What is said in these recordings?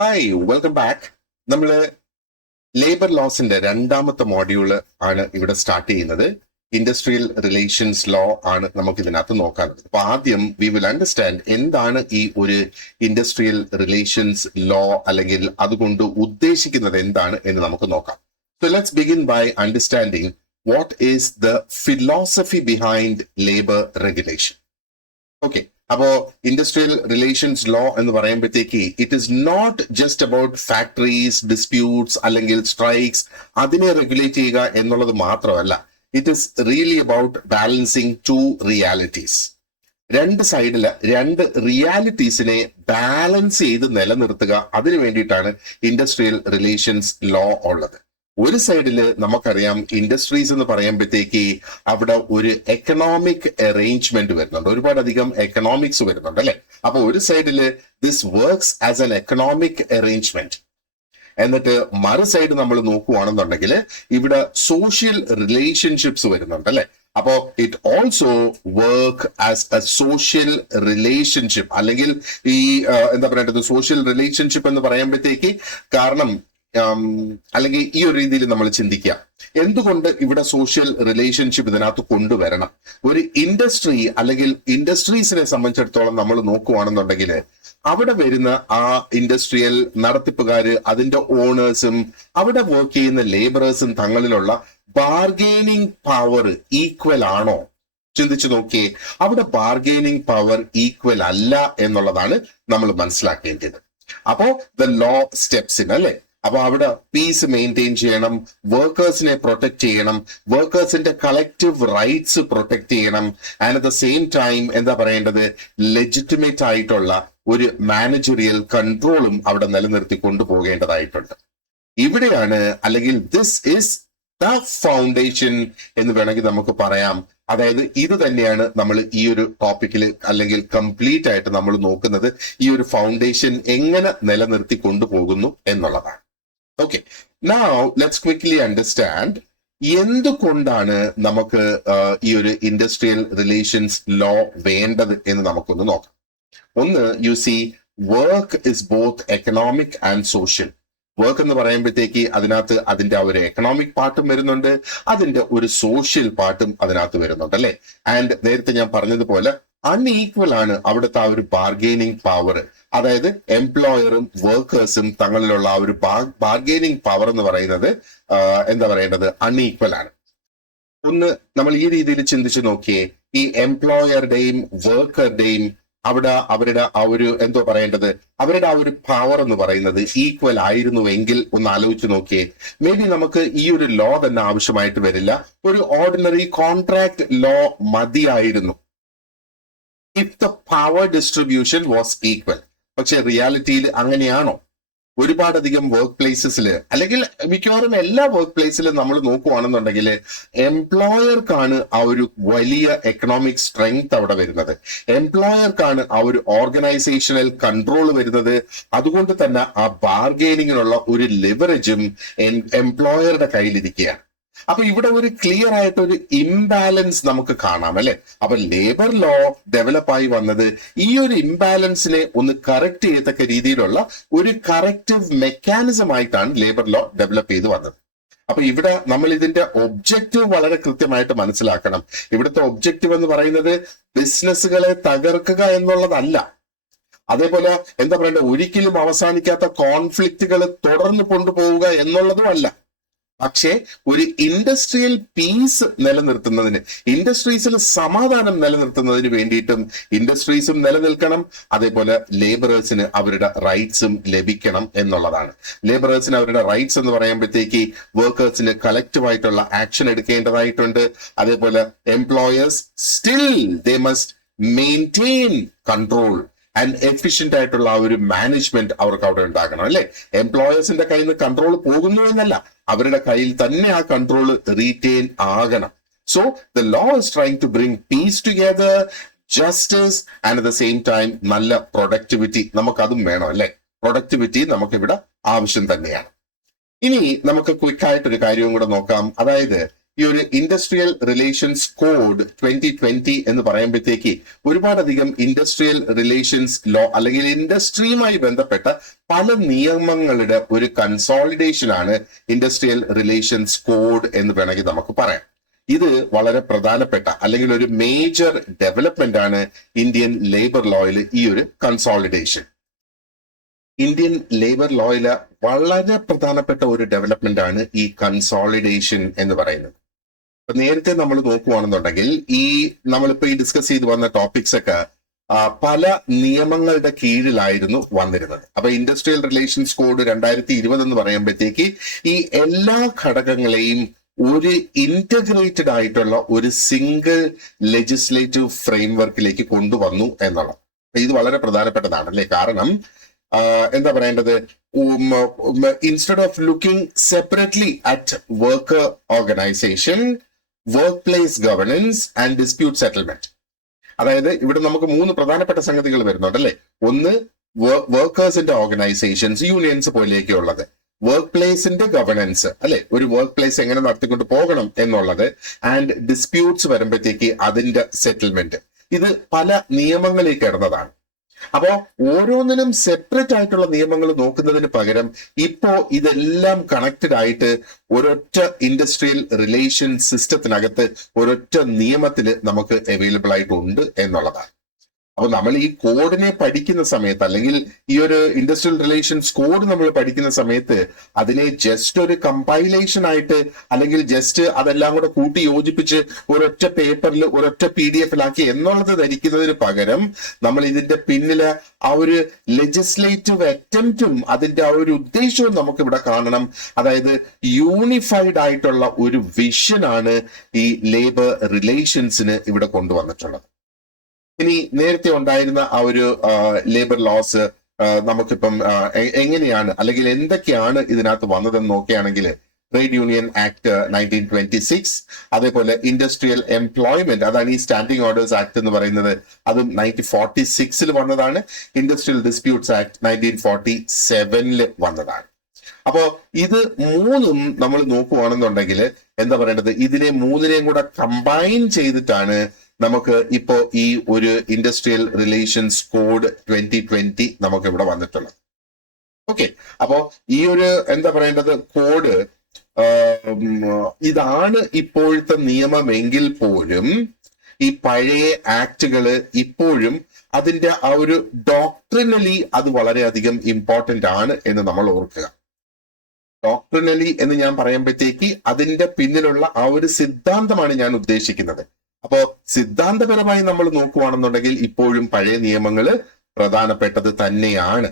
Hi welcome back. നമ്മള് labour ലോസിന്റെ രണ്ടാമത്തെ module ആണ് ഇവിടെ സ്റ്റാർട്ട് ചെയ്യുന്നത്. ഇൻഡസ്ട്രിയൽ റിലേഷൻസ് ലോ ആണ് നമുക്ക് ഇതിനകത്ത് നോക്കാനുള്ളത്. അപ്പൊ ആദ്യം വി വിൽ അണ്ടർസ്റ്റാൻഡ് എന്താണ് ഈ ഒരു ഇൻഡസ്ട്രിയൽ റിലേഷൻസ് ലോ, അല്ലെങ്കിൽ അതുകൊണ്ട് ഉദ്ദേശിക്കുന്നത് എന്താണ് എന്ന് നമുക്ക് നോക്കാം. So let's begin by understanding what is the philosophy behind labour regulation. Okay, അപ്പോ ഇൻഡസ്ട്രിയൽ റിലേഷൻസ് ലോ എന്ന് പറയുമ്പോഴത്തേക്ക് it is not just about factories, disputes അല്ലെങ്കിൽ സ്ട്രൈക്സ്, അതിനെ റെഗുലേറ്റ് ചെയ്യുക എന്നുള്ളത് മാത്രമല്ല. It is really about balancing two realities. രണ്ട് സൈഡില് രണ്ട് റിയാലിറ്റീസിനെ ബാലൻസ് ചെയ്ത് നിലനിർത്തുക, അതിനു വേണ്ടിയിട്ടാണ് ഇൻഡസ്ട്രിയൽ റിലേഷൻസ് ലോ ഉള്ളത്. ഒരു സൈഡില് നമുക്കറിയാം ഇൻഡസ്ട്രീസ് എന്ന് പറയുമ്പോഴത്തേക്ക് അവിടെ ഒരു എക്കണോമിക് അറേഞ്ച്മെന്റ് വരുന്നുണ്ട്, ഒരുപാടധികം എക്കണോമിക്സ് വരുന്നുണ്ട് അല്ലെ. അപ്പൊ ഒരു സൈഡില് this works as an economic arrangement, എന്നിട്ട് മറു സൈഡ് നമ്മൾ നോക്കുവാണെന്നുണ്ടെങ്കിൽ ഇവിടെ സോഷ്യൽ റിലേഷൻഷിപ്സ് വരുന്നുണ്ട് അല്ലെ. അപ്പോ it also work as A social relationship, അല്ലെങ്കിൽ ഈ എന്താ പറയേണ്ടത്, സോഷ്യൽ റിലേഷൻഷിപ്പ് എന്ന് പറയുമ്പോഴത്തേക്ക് കാരണം അല്ലെങ്കിൽ ഈ ഒരു രീതിയിൽ നമ്മൾ ചിന്തിക്കുക, എന്തുകൊണ്ട് ഇവിടെ സോഷ്യൽ റിലേഷൻഷിപ്പ് ഇതിനകത്ത് കൊണ്ടുവരണം. ഒരു ഇൻഡസ്ട്രി അല്ലെങ്കിൽ ഇൻഡസ്ട്രീസിനെ സംബന്ധിച്ചിടത്തോളം നമ്മൾ നോക്കുവാണെന്നുണ്ടെങ്കിൽ അവിടെ വരുന്ന ആ ഇൻഡസ്ട്രിയൽ നടത്തിപ്പുകാര്, അതിന്റെ ഓണേഴ്സും അവിടെ വർക്ക് ചെയ്യുന്ന ലേബറേഴ്സും തങ്ങളിലുള്ള ബാർഗെയിനിങ് പവർ ഈക്വൽ ആണോ? ചിന്തിച്ചു നോക്കിയേ, അവിടെ ബാർഗെയിനിങ് പവർ ഈക്വൽ അല്ല എന്നുള്ളതാണ് നമ്മൾ മനസ്സിലാക്കേണ്ടത്. അപ്പോ ദ ലോ സ്റ്റെപ്സിന് അല്ലെ, അപ്പൊ അവിടെ പീസ് മെയിൻറ്റെയിൻ ചെയ്യണം, വർക്കേഴ്സിനെ പ്രൊട്ടക്ട് ചെയ്യണം, വർക്കേഴ്സിന്റെ കളക്റ്റീവ് റൈറ്റ്സ് പ്രൊട്ടക്ട് ചെയ്യണം, and at the same time എന്താ പറയേണ്ടത്, ലെജിറ്റിമേറ്റ് ആയിട്ടുള്ള ഒരു മാനേജറിയൽ കൺട്രോളും അവിടെ നിലനിർത്തി കൊണ്ടുപോകേണ്ടതായിട്ടുണ്ട്. ഇവിടെയാണ്, അല്ലെങ്കിൽ ദിസ് ഇസ് ദ ഫൗണ്ടേഷൻ എന്ന് വേണമെങ്കിൽ നമുക്ക് പറയാം. അതായത് ഇത് തന്നെയാണ് നമ്മൾ ഈ ഒരു ടോപ്പിക്കിൽ അല്ലെങ്കിൽ കംപ്ലീറ്റ് ആയിട്ട് നമ്മൾ നോക്കുന്നത്, ഈ ഒരു ഫൗണ്ടേഷൻ എങ്ങനെ നിലനിർത്തി കൊണ്ടുപോകുന്നു എന്നുള്ളതാണ്. Okay, now let's quickly understand എന്തുകൊണ്ടാണ് നമുക്ക് ഈ ഒരു ഇൻഡസ്ട്രിയൽ റിലേഷൻസ് ലോ വേണ്ടത് എന്ന് നമുക്കൊന്ന് നോക്കാം. ഒന്ന്, you see work is both economic and social. Work എന്ന് പറയുമ്പോഴത്തേക്ക് അതിനകത്ത് അതിന്റെ ആ ഒരു എക്കണോമിക് പാർട്ടും വരുന്നുണ്ട്, അതിന്റെ ഒരു സോഷ്യൽ പാർട്ടും അതിനകത്ത് വരുന്നുണ്ട് അല്ലെ. ആൻഡ് നേരത്തെ ഞാൻ പറഞ്ഞതുപോലെ അൺഈക്വൽ ആണ് അവിടുത്തെ ആ ഒരു ബാർഗെയിനിങ് പവർ. അതായത് എംപ്ലോയറും വർക്കേഴ്സും തങ്ങളിലുള്ള ആ ഒരു ബാർഗെയിനിങ് പവർ എന്ന് പറയുന്നത് എന്താ പറയേണ്ടത്, അൺഈക്വൽ ആണ്. ഒന്ന് നമ്മൾ ഈ രീതിയിൽ ചിന്തിച്ചു നോക്കിയേ, ഈ എംപ്ലോയറുടെയും വർക്കറുടെയും അവിടെ അവരുടെ ആ ഒരു എന്തോ പറയേണ്ടത്, അവരുടെ ആ ഒരു പവർ എന്ന് പറയുന്നത് ഈക്വൽ ആയിരുന്നുവെങ്കിൽ ഒന്ന് ആലോചിച്ച് നോക്കിയേ, മേ ബി നമുക്ക് ഈ ഒരു ലോ തന്നെ ആവശ്യമായിട്ട് വരില്ല, ഒരു ഓർഡിനറി കോൺട്രാക്ട് ലോ മതിയായിരുന്നു if the power distribution was equal. പക്ഷെ റിയാലിറ്റിയിൽ അങ്ങനെയാണോ? ഒരുപാടധികം വർക്ക് പ്ലേസസിൽ, അല്ലെങ്കിൽ മിക്കവാറും എല്ലാ വർക്ക് പ്ലേസിലും നമ്മൾ നോക്കുവാണെന്നുണ്ടെങ്കിൽ എംപ്ലോയർക്കാണ് ആ ഒരു വലിയ എക്കണോമിക് സ്ട്രെങ്ത് അവിടെ വരുന്നത്, എംപ്ലോയർക്കാണ് ആ ഒരു ഓർഗനൈസേഷണൽ കൺട്രോൾ വരുന്നത്. അതുകൊണ്ട് തന്നെ ആ ബാർഗെയിനിങ്ങിനുള്ള ഒരു ലിവറേജും എംപ്ലോയറുടെ കയ്യിലിരിക്കുകയാണ്. അപ്പൊ ഇവിടെ ഒരു ക്ലിയർ ആയിട്ട് ഒരു ഇംബാലൻസ് നമുക്ക് കാണാം അല്ലെ. അപ്പൊ ലേബർ ലോ ഡെവലപ്പായി വന്നത് ഈ ഒരു ഇംബാലൻസിനെ ഒന്ന് കറക്റ്റ് ചെയ്യത്തക്ക രീതിയിലുള്ള ഒരു കറക്റ്റീവ് മെക്കാനിസം ആയിട്ടാണ് ലേബർ ലോ ഡെവലപ്പ് ചെയ്ത് വന്നത്. അപ്പൊ ഇവിടെ നമ്മൾ ഇതിന്റെ ഒബ്ജക്റ്റീവ് വളരെ കൃത്യമായിട്ട് മനസ്സിലാക്കണം. ഇവിടുത്തെ ഒബ്ജക്റ്റീവ് എന്ന് പറയുന്നത് ബിസിനസ്സുകളെ തകർക്കുക എന്നുള്ളതല്ല, അതേപോലെ എന്താ പറയണ്ടത്, ഒരിക്കലും അവസാനിക്കാത്ത കോൺഫ്ലിക്റ്റുകൾ തുടർന്ന് കൊണ്ടുപോവുക എന്നുള്ളതും അല്ല. പക്ഷേ ഒരു ഇൻഡസ്ട്രിയൽ പീസ് നിലനിർത്തുന്നതിന്, ഇൻഡസ്ട്രീസിൽ സമാധാനം നിലനിർത്തുന്നതിന് വേണ്ടിയിട്ടും ഇൻഡസ്ട്രീസും നിലനിൽക്കണം, അതേപോലെ ലേബറേഴ്സിന് അവരുടെ റൈറ്റ്സും ലഭിക്കണം എന്നുള്ളതാണ്. ലേബറേഴ്സിന് അവരുടെ റൈറ്റ്സ് എന്ന് പറയുമ്പോഴത്തേക്ക് വർക്കേഴ്സിന് കളക്റ്റീവായിട്ടുള്ള ആക്ഷൻ എടുക്കേണ്ടതായിട്ടുണ്ട്. അതേപോലെ employers still they must maintain control and efficient ആയിട്ടുള്ള ആ ഒരു മാനേജ്മെന്റ് അവർക്ക് അവിടെ ഉണ്ടാകണം അല്ലെ. എംപ്ലോയേഴ്സിന്റെ കയ്യിൽ നിന്ന് കൺട്രോൾ പോകുന്നു എന്നല്ല, അവരുടെ കയ്യിൽ തന്നെ ആ കൺട്രോൾ റീറ്റെയിൻ ആകണം. So the law is trying to bring peace together, justice and at the same time നല്ല പ്രൊഡക്ടിവിറ്റി നമുക്കതും വേണം അല്ലെ. പ്രൊഡക്ടിവിറ്റി നമുക്കിവിടെ ആവശ്യം തന്നെയാണ്. ഇനി നമുക്ക് ക്വിക്കായിട്ടൊരു കാര്യവും കൂടെ നോക്കാം. അതായത് ഈ ഒരു ഇൻഡസ്ട്രിയൽ റിലേഷൻസ് കോഡ് 2020 എന്ന് പറയുമ്പോഴത്തേക്ക് ഒരുപാടധികം ഇൻഡസ്ട്രിയൽ റിലേഷൻസ് ലോ അല്ലെങ്കിൽ ഇൻഡസ്ട്രിയുമായി ബന്ധപ്പെട്ട പല നിയമങ്ങളുടെ ഒരു കൺസോളിഡേഷൻ ആണ് ഇൻഡസ്ട്രിയൽ റിലേഷൻസ് കോഡ് എന്ന് വേണമെങ്കിൽ നമുക്ക് പറയാം. ഇത് വളരെ പ്രധാനപ്പെട്ട അല്ലെങ്കിൽ ഒരു മേജർ ഡെവലപ്മെന്റ് ആണ് ഇന്ത്യൻ ലേബർ ലോയിൽ ഈ ഒരു കൺസോളിഡേഷൻ. ഇന്ത്യൻ ലേബർ ലോയില് വളരെ പ്രധാനപ്പെട്ട ഒരു ഡെവലപ്മെന്റ് ആണ് ഈ കൺസോളിഡേഷൻ എന്ന് പറയുന്നത്. അപ്പൊ നേരത്തെ നമ്മൾ നോക്കുകയാണെന്നുണ്ടെങ്കിൽ നമ്മളിപ്പോ ഈ ഡിസ്കസ് ചെയ്ത് വന്ന ടോപ്പിക്സ് ഒക്കെ പല നിയമങ്ങളുടെ കീഴിലായിരുന്നു വന്നിരുന്നത്. അപ്പൊ ഇൻഡസ്ട്രിയൽ റിലേഷൻസ് കോഡ് 2020 എന്ന് പറയുമ്പോഴത്തേക്ക് ഈ എല്ലാ ഘടകങ്ങളെയും ഒരു ഇന്റഗ്രേറ്റഡ് ആയിട്ടുള്ള ഒരു സിംഗിൾ ലെജിസ്ലേറ്റീവ് ഫ്രെയിംവർക്കിലേക്ക് കൊണ്ടുവന്നു എന്നുള്ളത്. ഇത് വളരെ പ്രധാനപ്പെട്ടതാണ് അല്ലെ? കാരണം എന്താ പറയേണ്ടത്, instead of looking separately at worker organisation, work place governance and dispute settlement. അതായത് ഇവിടെ നമുക്ക് 3 പ്രധാനപ്പെട്ട സംഗതികൾ വരുന്നുണ്ട് അല്ലെ? ഒന്ന് വർക്കേഴ്സിന്റെ ഓർഗനൈസേഷൻസ്, യൂണിയൻസ് പോലെയൊക്കെയുള്ളത്. വർക്ക് പ്ലേസിന്റെ ഗവർണൻസ് അല്ലെ, ഒരു വർക്ക് പ്ലേസ് എങ്ങനെ നടത്തിക്കൊണ്ട് പോകണം എന്നുള്ളത്. ആൻഡ് ഡിസ്പ്യൂട്ട്സ് വരുമ്പോഴത്തേക്ക് അതിന്റെ സെറ്റിൽമെന്റ്. ഇത് പല നിയമങ്ങളിൽ കിടന്നതാണ്. അപ്പോ ഓരോന്നിനും സെപ്പറേറ്റ് ആയിട്ടുള്ള നിയമങ്ങൾ നോക്കുന്നതിന് പകരം ഇപ്പോ ഇതെല്ലാം കണക്റ്റഡ് ആയിട്ട് ഒരൊറ്റ ഇൻഡസ്ട്രിയൽ റിലേഷൻ സിസ്റ്റത്തിനകത്ത് ഒരൊറ്റ നിയമത്തിൽ നമുക്ക് അവൈലബിൾ ആയിട്ടുണ്ട് എന്നുള്ളതാണ്. അപ്പൊ നമ്മൾ ഈ കോഡിനെ പഠിക്കുന്ന സമയത്ത് അല്ലെങ്കിൽ ഈ ഒരു ഇൻഡസ്ട്രിയൽ റിലേഷൻസ് കോഡ് നമ്മൾ പഠിക്കുന്ന സമയത്ത് അതിനെ ജസ്റ്റ് ഒരു കമ്പൈലേഷൻ ആയിട്ട് അല്ലെങ്കിൽ ജസ്റ്റ് അതെല്ലാം കൂടെ കൂട്ടി യോജിപ്പിച്ച് ഒരൊറ്റ പേപ്പറിൽ ഒരൊറ്റ PDF-ലാക്കി എന്നുള്ളത് ധരിക്കുന്നതിന് പകരം നമ്മൾ ഇതിന്റെ പിന്നില് ആ ഒരു ലെജിസ്ലേറ്റീവ് അറ്റംപ്റ്റും അതിന്റെ ആ ഒരു ഉദ്ദേശവും നമുക്ക് ഇവിടെ കാണണം. അതായത് യൂണിഫൈഡ് ആയിട്ടുള്ള ഒരു വിഷനാണ് ഈ ലേബർ റിലേഷൻസിന് ഇവിടെ കൊണ്ടുവന്നിട്ടുള്ളത്. ഇനി നേരത്തെ ഉണ്ടായിരുന്ന ആ ഒരു ലേബർ ലോസ് നമുക്കിപ്പം എങ്ങനെയാണ് അല്ലെങ്കിൽ എന്തൊക്കെയാണ് ഇതിനകത്ത് വന്നതെന്ന് നോക്കുകയാണെങ്കിൽ ട്രേഡ് യൂണിയൻ ആക്ട് 1926, അതേപോലെ ഇൻഡസ്ട്രിയൽ എംപ്ലോയ്മെന്റ്, അതാണ് ഈ സ്റ്റാൻഡിംഗ് ഓർഡേഴ്സ് ആക്ട് എന്ന് പറയുന്നത്, അതും 1946 വന്നതാണ്. ഇൻഡസ്ട്രിയൽ ഡിസ്പ്യൂട്ട്സ് ആക്ട് 1947 വന്നതാണ്. അപ്പോ ഇത് 3ഉം നമ്മൾ നോക്കുകയാണെന്നുണ്ടെങ്കിൽ എന്താ പറയേണ്ടത്, ഇതിനെ 3നെയും കൂടെ കമ്പൈൻ ചെയ്തിട്ടാണ് നമുക്ക് ഇപ്പോ ഈ ഒരു ഇൻഡസ്ട്രിയൽ റിലേഷൻസ് കോഡ് 2020 നമുക്ക് ഇവിടെ വന്നിട്ടുള്ളത്. ഓക്കെ, അപ്പോ ഈ ഒരു എന്താ പറയേണ്ടത് കോഡ് ഇതാണ് ഇപ്പോഴത്തെ നിയമമെങ്കിൽ പോലും ഈ പഴയ ആക്ടുകള് ഇപ്പോഴും അതിന്റെ ആ ഒരു ഡോക്ട്രിനലി അത് വളരെയധികം ഇമ്പോർട്ടന്റ് ആണ് എന്ന് നമ്മൾ ഓർക്കുക. ഡോക്ട്രിനലി എന്ന് ഞാൻ പറയുമ്പോഴത്തേക്ക് അതിന്റെ പിന്നിലുള്ള ആ ഒരു സിദ്ധാന്തമാണ് ഞാൻ ഉദ്ദേശിക്കുന്നത്. അപ്പോ സിദ്ധാന്തപരമായി നമ്മൾ നോക്കുകയാണെന്നുണ്ടെങ്കിൽ ഇപ്പോഴും പഴയ നിയമങ്ങൾ പ്രധാനപ്പെട്ടത് തന്നെയാണ്.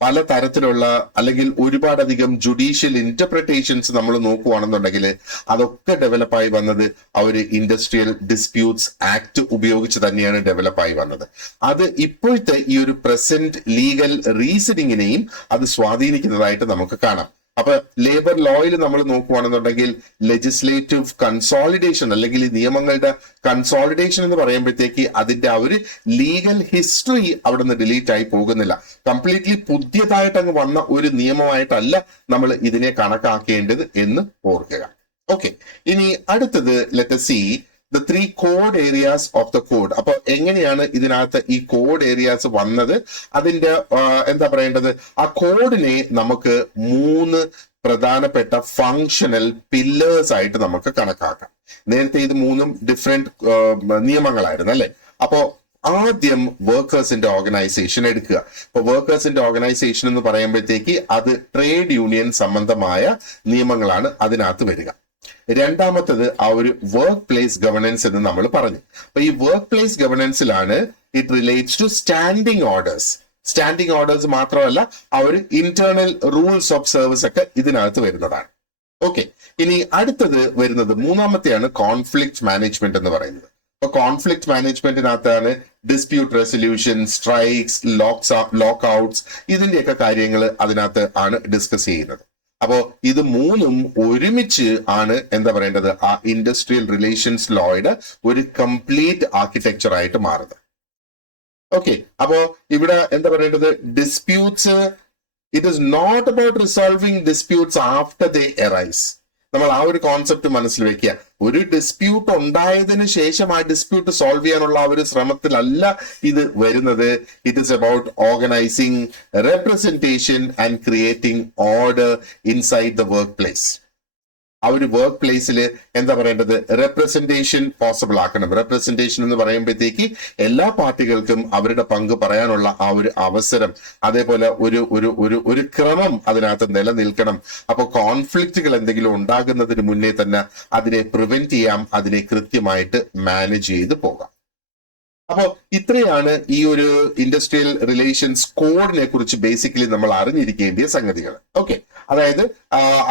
പല തരത്തിലുള്ള അല്ലെങ്കിൽ ഒരുപാടധികം ജുഡീഷ്യൽ ഇന്റർപ്രിട്ടേഷൻസ് നമ്മൾ നോക്കുകയാണെന്നുണ്ടെങ്കിൽ അതൊക്കെ ഡെവലപ്പായി വന്നത് ആ ഒരു ഇൻഡസ്ട്രിയൽ ഡിസ്പ്യൂട്ട്സ് ആക്ട് ഉപയോഗിച്ച് തന്നെയാണ് ഡെവലപ്പായി വന്നത്. അത് ഇപ്പോഴത്തെ ഈ ഒരു പ്രസന്റ് ലീഗൽ റീസണിങ്ങിനെയും അത് സ്വാധീനിക്കുന്നതായിട്ട് നമുക്ക് കാണാം. അപ്പൊ ലേബർ ലോയിൽ നമ്മൾ നോക്കുകയാണെന്നുണ്ടെങ്കിൽ ലെജിസ്ലേറ്റീവ് കൺസോളിഡേഷൻ അല്ലെങ്കിൽ ഈ നിയമങ്ങളുടെ കൺസോളിഡേഷൻ എന്ന് പറയുമ്പോഴത്തേക്ക് അതിന്റെ ആ ഒരു ലീഗൽ ഹിസ്റ്ററി അവിടെ നിന്ന് ഡിലീറ്റ് ആയി പോകുന്നില്ല. കംപ്ലീറ്റ്ലി പുതിയതായിട്ട് അങ്ങ് വന്ന ഒരു നിയമമായിട്ടല്ല നമ്മൾ ഇതിനെ കണക്കാക്കേണ്ടത് എന്ന് ഓർക്കുക. ഓക്കെ, ഇനി അടുത്തത് let us see the 3 code areas of the code. അപ്പൊ എങ്ങനെയാണ് ഇതിനകത്ത് ഈ കോഡ് ഏരിയാസ് വന്നത്, അതിന്റെ എന്താ പറയേണ്ടത്, ആ കോഡിനെ നമുക്ക് 3 പ്രധാനപ്പെട്ട ഫങ്ഷണൽ പില്ലേഴ്സ് ആയിട്ട് നമുക്ക് കണക്കാക്കാം. നേരത്തെ ഇത് 3ഉം ഡിഫറെന്റ് നിയമങ്ങളായിരുന്നു അല്ലെ? അപ്പോ ആദ്യം വർക്കേഴ്സിന്റെ ഓർഗനൈസേഷൻ എടുക്കുക. അപ്പൊ വർക്കേഴ്സിന്റെ ഓർഗനൈസേഷൻ എന്ന് പറയുമ്പോഴത്തേക്ക് അത് ട്രേഡ് യൂണിയൻ സംബന്ധമായ നിയമങ്ങളാണ് അതിനകത്ത് വരിക. രണ്ടാമത്തത് ആ ഒരു വർക്ക് പ്ലേസ് ഗവർണൻസ് എന്ന് നമ്മൾ പറഞ്ഞു. അപ്പൊ ഈ വർക്ക് പ്ലേസ് ഗവർണൻസിലാണ് it relates to standing orders. Standing orders മാത്രമല്ല ആ ഒരു ഇന്റേണൽ റൂൾസ് ഓഫ് സർവീസ് ഒക്കെ ഇതിനകത്ത് വരുന്നതാണ്. ഓക്കെ, ഇനി അടുത്തത് വരുന്നത് 3ാമത്തെയാണ് കോൺഫ്ലിക്ട് മാനേജ്മെന്റ് എന്ന് പറയുന്നത്. അപ്പൊ കോൺഫ്ലിക്ട് മാനേജ്മെന്റിനകത്താണ് dispute resolution, strikes, lockouts, ഇതിന്റെയൊക്കെ കാര്യങ്ങൾ അതിനകത്ത് ആണ് ഡിസ്കസ് ചെയ്യുന്നത്. അപ്പോ ഇത് 3ഉം ഒരുമിച്ച് ആണ് എന്താ പറയേണ്ടത്, ആ ഇൻഡസ്ട്രിയൽ റിലേഷൻസ് ലോയുടെ ഒരു കംപ്ലീറ്റ് ആർക്കിടെക്ചർ ആയിട്ട് മാറുന്നത്. ഓക്കെ, അപ്പോ ഇവിടെ എന്താ പറയേണ്ടത്, disputes, it is not about resolving disputes after they arise. നമ്മൾ ആ ഒരു കോൺസെപ്റ്റ് മനസ്സിൽ വെക്കുക. ഒരു ഡിസ്പ്യൂട്ട് ഉണ്ടായതിനു ശേഷം ആ ഡിസ്പ്യൂട്ട് സോൾവ് ചെയ്യാനുള്ള ആ ഒരു ശ്രമത്തിലല്ല ഇത് വരുന്നത്. It is about organising representation and creating order inside the work place. ആ ഒരു വർക്ക് പ്ലേസിൽ എന്താ പറയേണ്ടത്, റെപ്രസെന്റേഷൻ പോസിബിൾ ആക്കണം. റെപ്രസെന്റേഷൻ എന്ന് പറയുമ്പോഴത്തേക്ക് എല്ലാ പാർട്ടികൾക്കും അവരുടെ പങ്ക് പറയാനുള്ള ആ ഒരു അവസരം, അതേപോലെ ഒരു ഒരു ഒരു ഒരു ക്രമം അതിനകത്ത് നിലനിൽക്കണം. അപ്പോൾ കോൺഫ്ലിക്റ്റുകൾ എന്തെങ്കിലും ഉണ്ടാകുന്നതിന് മുന്നേ തന്നെ അതിനെ പ്രിവെന്റ് ചെയ്യാം, അതിനെ കൃത്യമായിട്ട് മാനേജ് ചെയ്ത് പോകാം. അപ്പോൾ ഇത്രയാണ് ഈ ഒരു ഇൻഡസ്ട്രിയൽ റിലേഷൻസ് കോഡിനെ കുറിച്ച് ബേസിക്കലി നമ്മൾ അറിഞ്ഞിരിക്കേണ്ട സംഗതികൾ. ഓക്കെ, അതായത്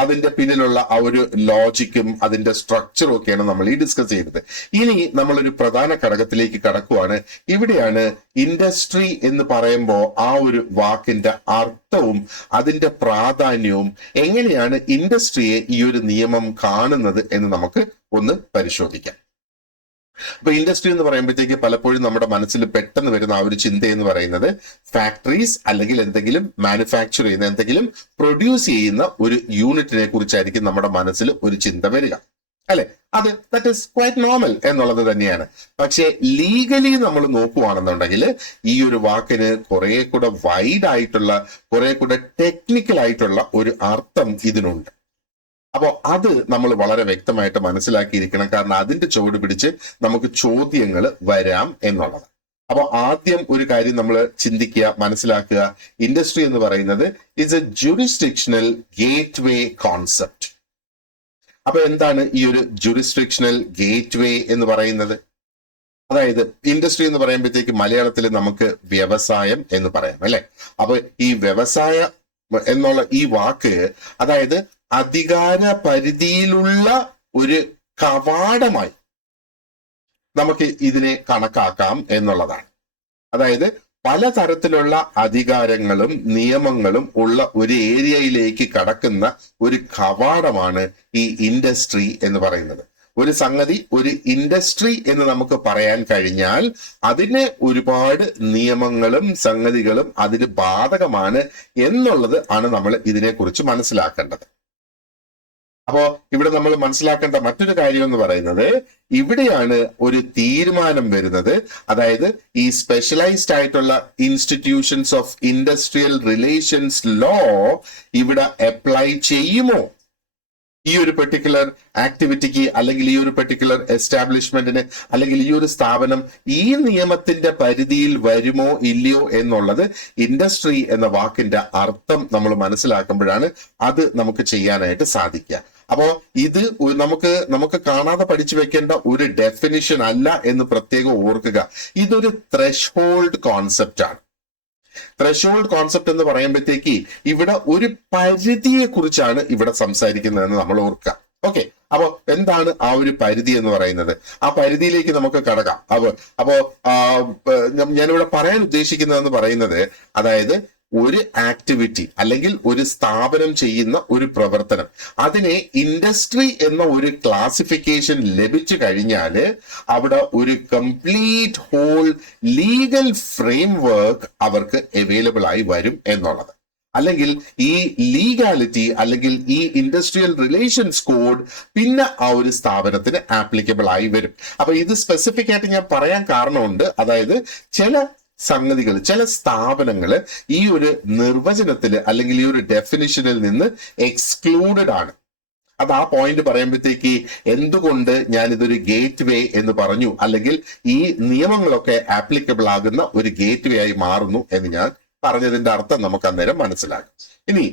അതിന്റെ പിന്നിലുള്ള ആ ഒരു ലോജിക്കും അതിന്റെ സ്ട്രക്ചറും ഒക്കെയാണ് നമ്മൾ ഈ ഡിസ്കസ് ചെയ്തത്. ഇനി നമ്മളൊരു പ്രധാന ഘടകത്തിലേക്ക് കടക്കുവാണ്. ഇവിടെയാണ് ഇൻഡസ്ട്രി എന്ന് പറയുമ്പോൾ ആ ഒരു വാക്കിന്റെ അർത്ഥവും അതിന്റെ പ്രാധാന്യവും എങ്ങനെയാണ് ഇൻഡസ്ട്രിയെ ഈ ഒരു നിയമം കാണുന്നത് എന്ന് നമുക്ക് ഒന്ന് പരിശോധിക്കാം. അപ്പൊ ഇൻഡസ്ട്രി എന്ന് പറയുമ്പോഴത്തേക്ക് പലപ്പോഴും നമ്മുടെ മനസ്സിൽ പെട്ടെന്ന് വരുന്ന ആ ഒരു ചിന്ത എന്ന് പറയുന്നത് ഫാക്ടറീസ് അല്ലെങ്കിൽ എന്തെങ്കിലും മാനുഫാക്ചർ ചെയ്യുന്ന, എന്തെങ്കിലും പ്രൊഡ്യൂസ് ചെയ്യുന്ന ഒരു യൂണിറ്റിനെ കുറിച്ചായിരിക്കും നമ്മുടെ മനസ്സിൽ ഒരു ചിന്ത വരിക, അല്ലെ? അത് ദാറ്റ് ഈസ് ക്വൈറ്റ് നോർമൽ എന്നുള്ളത് തന്നെയാണ്. പക്ഷെ ലീഗലി നമ്മൾ നോക്കുവാണെന്നുണ്ടെങ്കിൽ ഈ ഒരു വാക്കിന് കുറെ കൂടെ വൈഡ് ആയിട്ടുള്ള, കുറെ കൂടെ ടെക്നിക്കൽ ആയിട്ടുള്ള ഒരു അർത്ഥം ഇതിനുണ്ട്. അപ്പോൾ അത് നമ്മൾ വളരെ വ്യക്തമായിട്ട് മനസ്സിലാക്കിയിരിക്കണം. കാരണം അതിന്റെ ചുവട് പിടിച്ച് നമുക്ക് ചോദ്യങ്ങൾ വരാം എന്നുള്ളത്. അപ്പോൾ ആദ്യം ഒരു കാര്യം നമ്മൾ ചിന്തിക്കുക, മനസ്സിലാക്കുക. ഇൻഡസ്ട്രി എന്ന് പറയുന്നത് is a jurisdictional gateway concept. അപ്പൊ എന്താണ് ഈ ഒരു ജുറിസ്ഡിക്ഷണൽ ഗേറ്റ് വേ എന്ന് പറയുന്നത്? അതായത് ഇൻഡസ്ട്രി എന്ന് പറയുമ്പോഴത്തേക്ക് മലയാളത്തിൽ നമുക്ക് വ്യവസായം എന്ന് പറയാം, അല്ലെ? അപ്പൊ ഈ വ്യവസായ എന്നുള്ള ഈ വാക്ക് അതായത് അധികാര പരിധിയിലുള്ള ഒരു കവാടമായി നമുക്ക് ഇതിനെ കണക്കാക്കാം എന്നുള്ളതാണ്. അതായത് പലതരത്തിലുള്ള അധികാരങ്ങളും നിയമങ്ങളും ഉള്ള ഒരു ഏരിയയിലേക്ക് കടക്കുന്ന ഒരു കവാടമാണ് ഈ ഇൻഡസ്ട്രി എന്ന് പറയുന്നത്. ഒരു സംഗതി ഒരു ഇൻഡസ്ട്രി എന്ന് നമുക്ക് പറയാൻ കഴിഞ്ഞാൽ അതിന് ഒരുപാട് നിയമങ്ങളും സംഗതികളും അതിന് ബാധകമാണ് എന്നുള്ളത് ആണ് നമ്മൾ ഇതിനെക്കുറിച്ച് മനസ്സിലാക്കേണ്ടത്. അപ്പോ ഇവിടെ നമ്മൾ മനസ്സിലാക്കേണ്ട മറ്റൊരു കാര്യം എന്ന് പറയുന്നത് ഇവിടെയാണ് ഒരു തീരുമാനം വരുന്നത്. അതായത് ഈ സ്പെഷ്യലൈസ്ഡ് ആയിട്ടുള്ള institutions of industrial relations law ഇവിടെ അപ്ലൈ ചെയ്യുമോ ഈ ഒരു പെർട്ടിക്കുലർ ആക്ടിവിറ്റിക്ക്, അല്ലെങ്കിൽ ഈ ഒരു പെർട്ടിക്കുലർ എസ്റ്റാബ്ലിഷ്മെന്റിന്, അല്ലെങ്കിൽ ഈ ഒരു സ്ഥാപനം ഈ നിയമത്തിന്റെ പരിധിയിൽ വരുമോ ഇല്ലയോ എന്നുള്ളത് ഇൻഡസ്ട്രി എന്ന വാക്കിന്റെ അർത്ഥം നമ്മൾ മനസ്സിലാക്കുമ്പോഴാണ് അത് നമുക്ക് ചെയ്യാനായിട്ട് സാധിക്കുക. അപ്പോ ഇത് നമുക്ക് കാണാതെ പഠിച്ചു വെക്കേണ്ട ഒരു ഡെഫിനിഷൻ അല്ല എന്ന് പ്രത്യേകം ഓർക്കുക. ഇതൊരു ത്രെഷ്ഹോൾഡ് കോൺസെപ്റ്റ് ആണ്. ത്രെഷോൾഡ് കോൺസെപ്റ്റ് എന്ന് പറയുമ്പോഴത്തേക്ക് ഇവിടെ ഒരു പരിധിയെ കുറിച്ചാണ് ഇവിടെ സംസാരിക്കുന്നതെന്ന് നമ്മൾ ഓർക്കുക. ഓക്കെ, അപ്പോ എന്താണ് ആ ഒരു പരിധി എന്ന് പറയുന്നത്? ആ പരിധിയിലേക്ക് നമുക്ക് കടക്കാം. അപ്പോ ഞാനിവിടെ പറയാൻ ഉദ്ദേശിക്കുന്നതെന്ന് പറയുന്നത് അതായത് ഒരു ആക്ടിവിറ്റി അല്ലെങ്കിൽ ഒരു സ്ഥാപനം ചെയ്യുന്ന ഒരു പ്രവർത്തനം അതിനെ ഇൻഡസ്ട്രി എന്ന ഒരു ക്ലാസിഫിക്കേഷൻ ലഭിച്ചു കഴിഞ്ഞാൽ അവിടെ ഒരു കംപ്ലീറ്റ് ഹോൾ ലീഗൽ ഫ്രെയിംവർക്ക് അവർക്ക് അവൈലബിൾ ആയി വരും എന്നുള്ളത്. അല്ലെങ്കിൽ ഈ ലീഗാലിറ്റി അല്ലെങ്കിൽ ഈ ഇൻഡസ്ട്രിയൽ റിലേഷൻസ് കോഡ് പിന്നെ ആ ഒരു സ്ഥാപനത്തിന് ആപ്ലിക്കബിൾ ആയി വരും. അപ്പൊ ഇത് സ്പെസിഫിക് ആയിട്ട് ഞാൻ പറയാൻ കാരണമുണ്ട്. അതായത് ചില സംഗതികൾ, ചില സ്ഥാപനങ്ങൾ ഈ ഒരു നിർവചനത്തിൽ അല്ലെങ്കിൽ ഈ ഒരു ഡെഫിനിഷനിൽ നിന്ന് എക്സ്ക്ലൂഡഡ് ആണ്. അത് ആ പോയിന്റ് പറയുമ്പോഴത്തേക്ക് എന്തുകൊണ്ട് ഞാൻ ഇതൊരു ഗേറ്റ് വേ എന്ന് പറഞ്ഞു, അല്ലെങ്കിൽ ഈ നിയമങ്ങളൊക്കെ ആപ്ലിക്കബിൾ ആകുന്ന ഒരു ഗേറ്റ് വേ ആയി മാറുന്നു എന്ന് ഞാൻ പറഞ്ഞതിന്റെ അർത്ഥം നമുക്ക് അന്നേരം മനസ്സിലാകും. ഇനി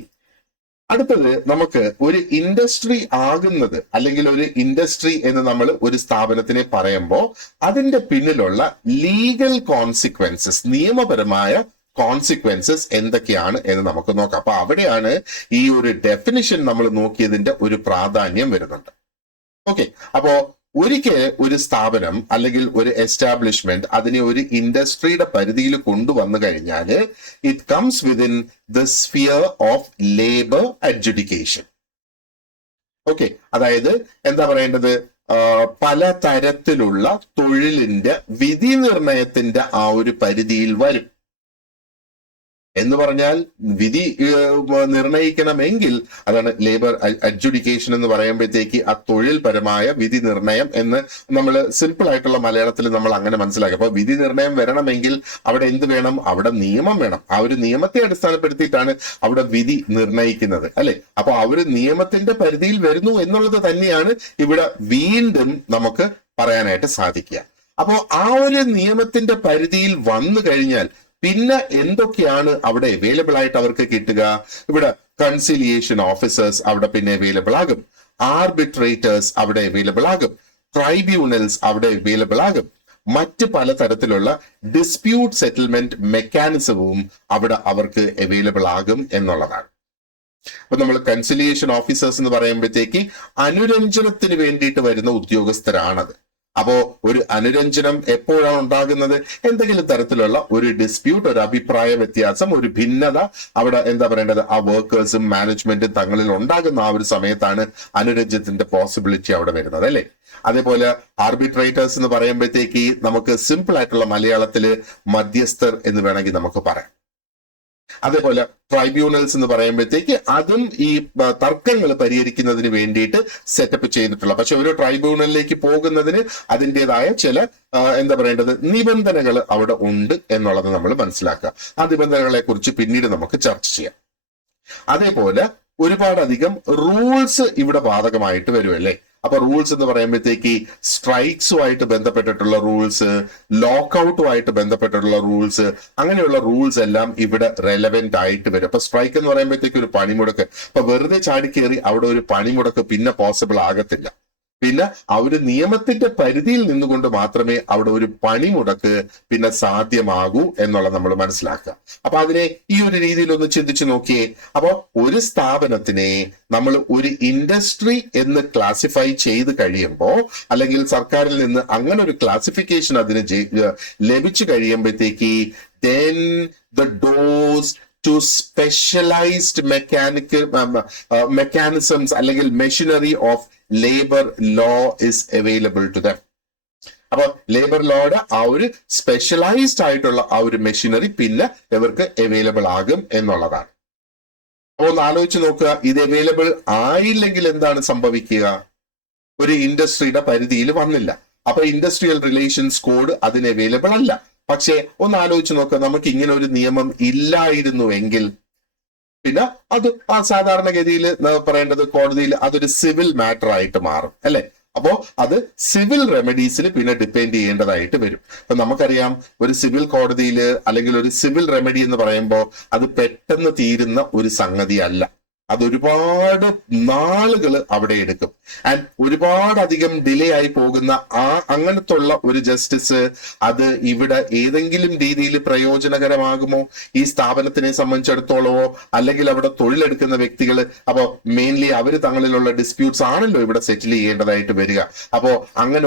അടുത്തത് നമുക്ക് ഒരു ഇൻഡസ്ട്രി ആകുന്നത് അല്ലെങ്കിൽ ഒരു ഇൻഡസ്ട്രി എന്ന് നമ്മൾ ഒരു സ്ഥാപനത്തിനെ പറയുമ്പോൾ അതിന്റെ പിന്നിലുള്ള ലീഗൽ കോൺസിക്വൻസസ്, നിയമപരമായ കോൺസിക്വൻസസ് എന്തൊക്കെയാണ് എന്ന് നമുക്ക് നോക്കാം. അപ്പൊ അവിടെയാണ് ഈ ഒരു ഡെഫിനിഷൻ നമ്മൾ നോക്കിയതിന്റെ ഒരു പ്രാധാന്യം വരുന്നുണ്ട്. ഓക്കെ, അപ്പോ ഒരിക്കൽ ഒരു സ്ഥാപനം അല്ലെങ്കിൽ ഒരു എസ്റ്റാബ്ലിഷ്മെന്റ് അതിനെ ഒരു ഇൻഡസ്ട്രിയുടെ പരിധിയിൽ കൊണ്ടുവന്നു കഴിഞ്ഞാൽ it comes within the sphere of labour adjudication. Okay, അതായത് എന്താ പറയേണ്ടത്, പല തരത്തിലുള്ള തൊഴിലിന്റെ വിധി നിർണയത്തിന്റെ ആ ഒരു പരിധിയിൽ വരും. എന്ന് പറഞ്ഞാൽ വിധി നിർണയിക്കണമെങ്കിൽ അതാണ് ലേബർ അഡ്ജുഡിക്കേഷൻ എന്ന് പറയുമ്പോഴത്തേക്ക് ആ തൊഴിൽപരമായ വിധി നിർണയം എന്ന് നമ്മൾ സിമ്പിൾ ആയിട്ടുള്ള മലയാളത്തിൽ നമ്മൾ അങ്ങനെ മനസ്സിലാക്കി. അപ്പൊ വിധി നിർണയം വരണമെങ്കിൽ അവിടെ എന്ത് വേണം? അവിടെ നിയമം വേണം. ആ ഒരു നിയമത്തെ അടിസ്ഥാനപ്പെടുത്തിയിട്ടാണ് അവിടെ വിധി നിർണയിക്കുന്നത്, അല്ലെ? അപ്പൊ ആ ഒരു നിയമത്തിന്റെ പരിധിയിൽ വരുന്നു എന്നുള്ളത് തന്നെയാണ് ഇവിടെ വീണ്ടും നമുക്ക് പറയാനായിട്ട് സാധിക്കുക. അപ്പോ ആ ഒരു നിയമത്തിന്റെ പരിധിയിൽ വന്നു കഴിഞ്ഞാൽ പിന്നെ എന്തൊക്കെയാണ് അവിടെ അവൈലബിൾ ആയിട്ട് അവർക്ക് കിട്ടുക? ഇവിടെ കൺസിലിയേഷൻ ഓഫീസേഴ്സ് അവിടെ പിന്നെ അവൈലബിൾ ആകും, ആർബിട്രേറ്റേഴ്സ് അവിടെ അവൈലബിൾ ആകും, ട്രൈബ്യൂണൽസ് അവിടെ അവൈലബിൾ ആകും, മറ്റ് പലതരത്തിലുള്ള ഡിസ്പ്യൂട്ട് സെറ്റിൽമെന്റ് മെക്കാനിസവും അവിടെ അവർക്ക് അവൈലബിൾ ആകും എന്നുള്ളതാണ്. അപ്പൊ നമ്മൾ കൺസിലിയേഷൻ ഓഫീസേഴ്സ് എന്ന് പറയുമ്പോഴത്തേക്ക് അനുരഞ്ജനത്തിന് വേണ്ടിയിട്ട് വരുന്ന ഉദ്യോഗസ്ഥരാണത്. അപ്പോ ഒരു അനുരഞ്ജനം എപ്പോഴാണ് ഉണ്ടാകുന്നത്? എന്തെങ്കിലും തരത്തിലുള്ള ഒരു ഡിസ്പ്യൂട്ട്, ഒരു അഭിപ്രായ വ്യത്യാസം, ഒരു ഭിന്നത അവിടെ എന്താ പറയേണ്ടത്, ആ വർക്കേഴ്സും മാനേജ്മെന്റും തങ്ങളിൽ ഉണ്ടാകുന്ന ആ ഒരു സമയത്താണ് അനുരഞ്ജനത്തിന്റെ പോസിബിലിറ്റി അവിടെ വരുന്നത്, അല്ലെ? അതേപോലെ ആർബിട്രേറ്റേഴ്സ് എന്ന് പറയുമ്പോഴത്തേക്ക് നമുക്ക് സിമ്പിൾ ആയിട്ടുള്ള മലയാളത്തില് മധ്യസ്ഥർ എന്ന് വേണമെങ്കിൽ നമുക്ക് പറയാം. അതേപോലെ ട്രൈബ്യൂണൽസ് എന്ന് പറയുമ്പോഴത്തേക്ക് അതും ഈ തർക്കങ്ങൾ പരിഹരിക്കുന്നതിന് വേണ്ടിയിട്ട് സെറ്റപ്പ് ചെയ്തിട്ടുള്ള, പക്ഷെ ഒരു ട്രൈബ്യൂണലിലേക്ക് പോകുന്നതിന് അതിൻ്റെതായ ചില എന്താ പറയേണ്ടത് നിബന്ധനകൾ അവിടെ ഉണ്ട് എന്നുള്ളത് നമ്മൾ മനസ്സിലാക്കുക. ആ നിബന്ധനകളെ കുറിച്ച് പിന്നീട് നമുക്ക് ചർച്ച ചെയ്യാം. അതേപോലെ ഒരുപാടധികം റൂൾസ് ഇവിടെ ബാധകമായിട്ട് വരുമല്ലേ? അപ്പൊ റൂൾസ് എന്ന് പറയുമ്പോഴത്തേക്ക് സ്ട്രൈക്സുമായിട്ട് ബന്ധപ്പെട്ടിട്ടുള്ള റൂൾസ്, ലോക്കൌട്ടുമായിട്ട് ബന്ധപ്പെട്ടിട്ടുള്ള റൂൾസ്, അങ്ങനെയുള്ള റൂൾസ് എല്ലാം ഇവിടെ റെലവെന്റ് ആയിട്ട് വരും. അപ്പൊ സ്ട്രൈക്ക് എന്ന് പറയുമ്പോഴത്തേക്ക് ഒരു പണിമുടക്ക്, അപ്പൊ വെറുതെ ചാടിക്കേറി അവിടെ ഒരു പണിമുടക്ക് പിന്നെ പോസിബിൾ ആകത്തില്ല. പിന്നെ ആ ഒരു നിയമത്തിന്റെ പരിധിയിൽ നിന്നുകൊണ്ട് മാത്രമേ അവിടെ ഒരു പണിമുടക്ക് പിന്നെ സാധ്യമാകൂ എന്നുള്ളത് നമ്മൾ മനസ്സിലാക്കുക. അപ്പൊ അതിനെ ഈ ഒരു രീതിയിൽ ഒന്ന് ചിന്തിച്ചു നോക്കിയേ. അപ്പൊ ഒരു സ്ഥാപനത്തിനെ നമ്മൾ ഒരു ഇൻഡസ്ട്രി എന്ന് ക്ലാസിഫൈ ചെയ്ത് കഴിയുമ്പോൾ, അല്ലെങ്കിൽ സർക്കാരിൽ നിന്ന് അങ്ങനെ ഒരു ക്ലാസിഫിക്കേഷൻ അതിന് ലഭിച്ചു കഴിയുമ്പോഴത്തേക്ക് then the doors to specialized mechanisms അല്ലെങ്കിൽ machinery of labor law is available to them. അപ്പൊ ലേബർ ലോയുടെ ആ ഒരു സ്പെഷ്യലൈസ്ഡ് ആയിട്ടുള്ള ആ ഒരു മെഷീനറി പിന്നെ ഇവർക്ക് അവൈലബിൾ ആകും എന്നുള്ളതാണ്. അപ്പൊ ഒന്ന് ആലോചിച്ച് നോക്കുക, ഇത് അവൈലബിൾ ആയില്ലെങ്കിൽ എന്താണ് സംഭവിക്കുക? ഒരു ഇൻഡസ്ട്രിയുടെ പരിധിയിൽ വന്നില്ല, അപ്പൊ ഇൻഡസ്ട്രിയൽ റിലേഷൻസ് കോഡ് അതിന് അവൈലബിൾ അല്ല. പക്ഷെ ഒന്ന് ആലോചിച്ച് നോക്കുക, നമുക്ക് ഇങ്ങനെ ഒരു നിയമം ഇല്ലായിരുന്നുവെങ്കിൽ പിന്നെ അത് ആ സാധാരണഗതിയിൽ പറയേണ്ടത് കോടതിയിൽ അതൊരു സിവിൽ മാറ്റർ ആയിട്ട് മാറും, അല്ലെ? അപ്പോ അത് സിവിൽ റെമഡീസിൽ പിന്നെ ഡിപ്പെൻഡ് ചെയ്യേണ്ടതായിട്ട് വരും. അപ്പൊ നമുക്കറിയാം, ഒരു സിവിൽ കോടതിയിൽ അല്ലെങ്കിൽ ഒരു സിവിൽ റെമഡി എന്ന് പറയുമ്പോൾ അത് പെട്ടെന്ന് തീരുന്ന ഒരു സംഗതി അല്ല. അതൊരുപാട് നാളുകൾ അവിടെ എടുക്കും. ആൻഡ് ഒരുപാട് അധികം ഡിലേ ആയി പോകുന്ന അങ്ങനത്തുള്ള ഒരു ജസ്റ്റിസ് അത് ഇവിടെ ഏതെങ്കിലും രീതിയിൽ പ്രയോജനകരമാകുമോ ഈ സ്ഥാപനത്തിനെ സംബന്ധിച്ചിടത്തോളമോ, അല്ലെങ്കിൽ അവിടെ തൊഴിലെടുക്കുന്ന വ്യക്തികൾ? അപ്പോ മെയിൻലി അവർ തങ്ങളിലുള്ള ഡിസ്പ്യൂട്ട്സ് ആണല്ലോ ഇവിടെ സെറ്റിൽ ചെയ്യേണ്ടതായിട്ട് വരിക. അപ്പോ അങ്ങനെ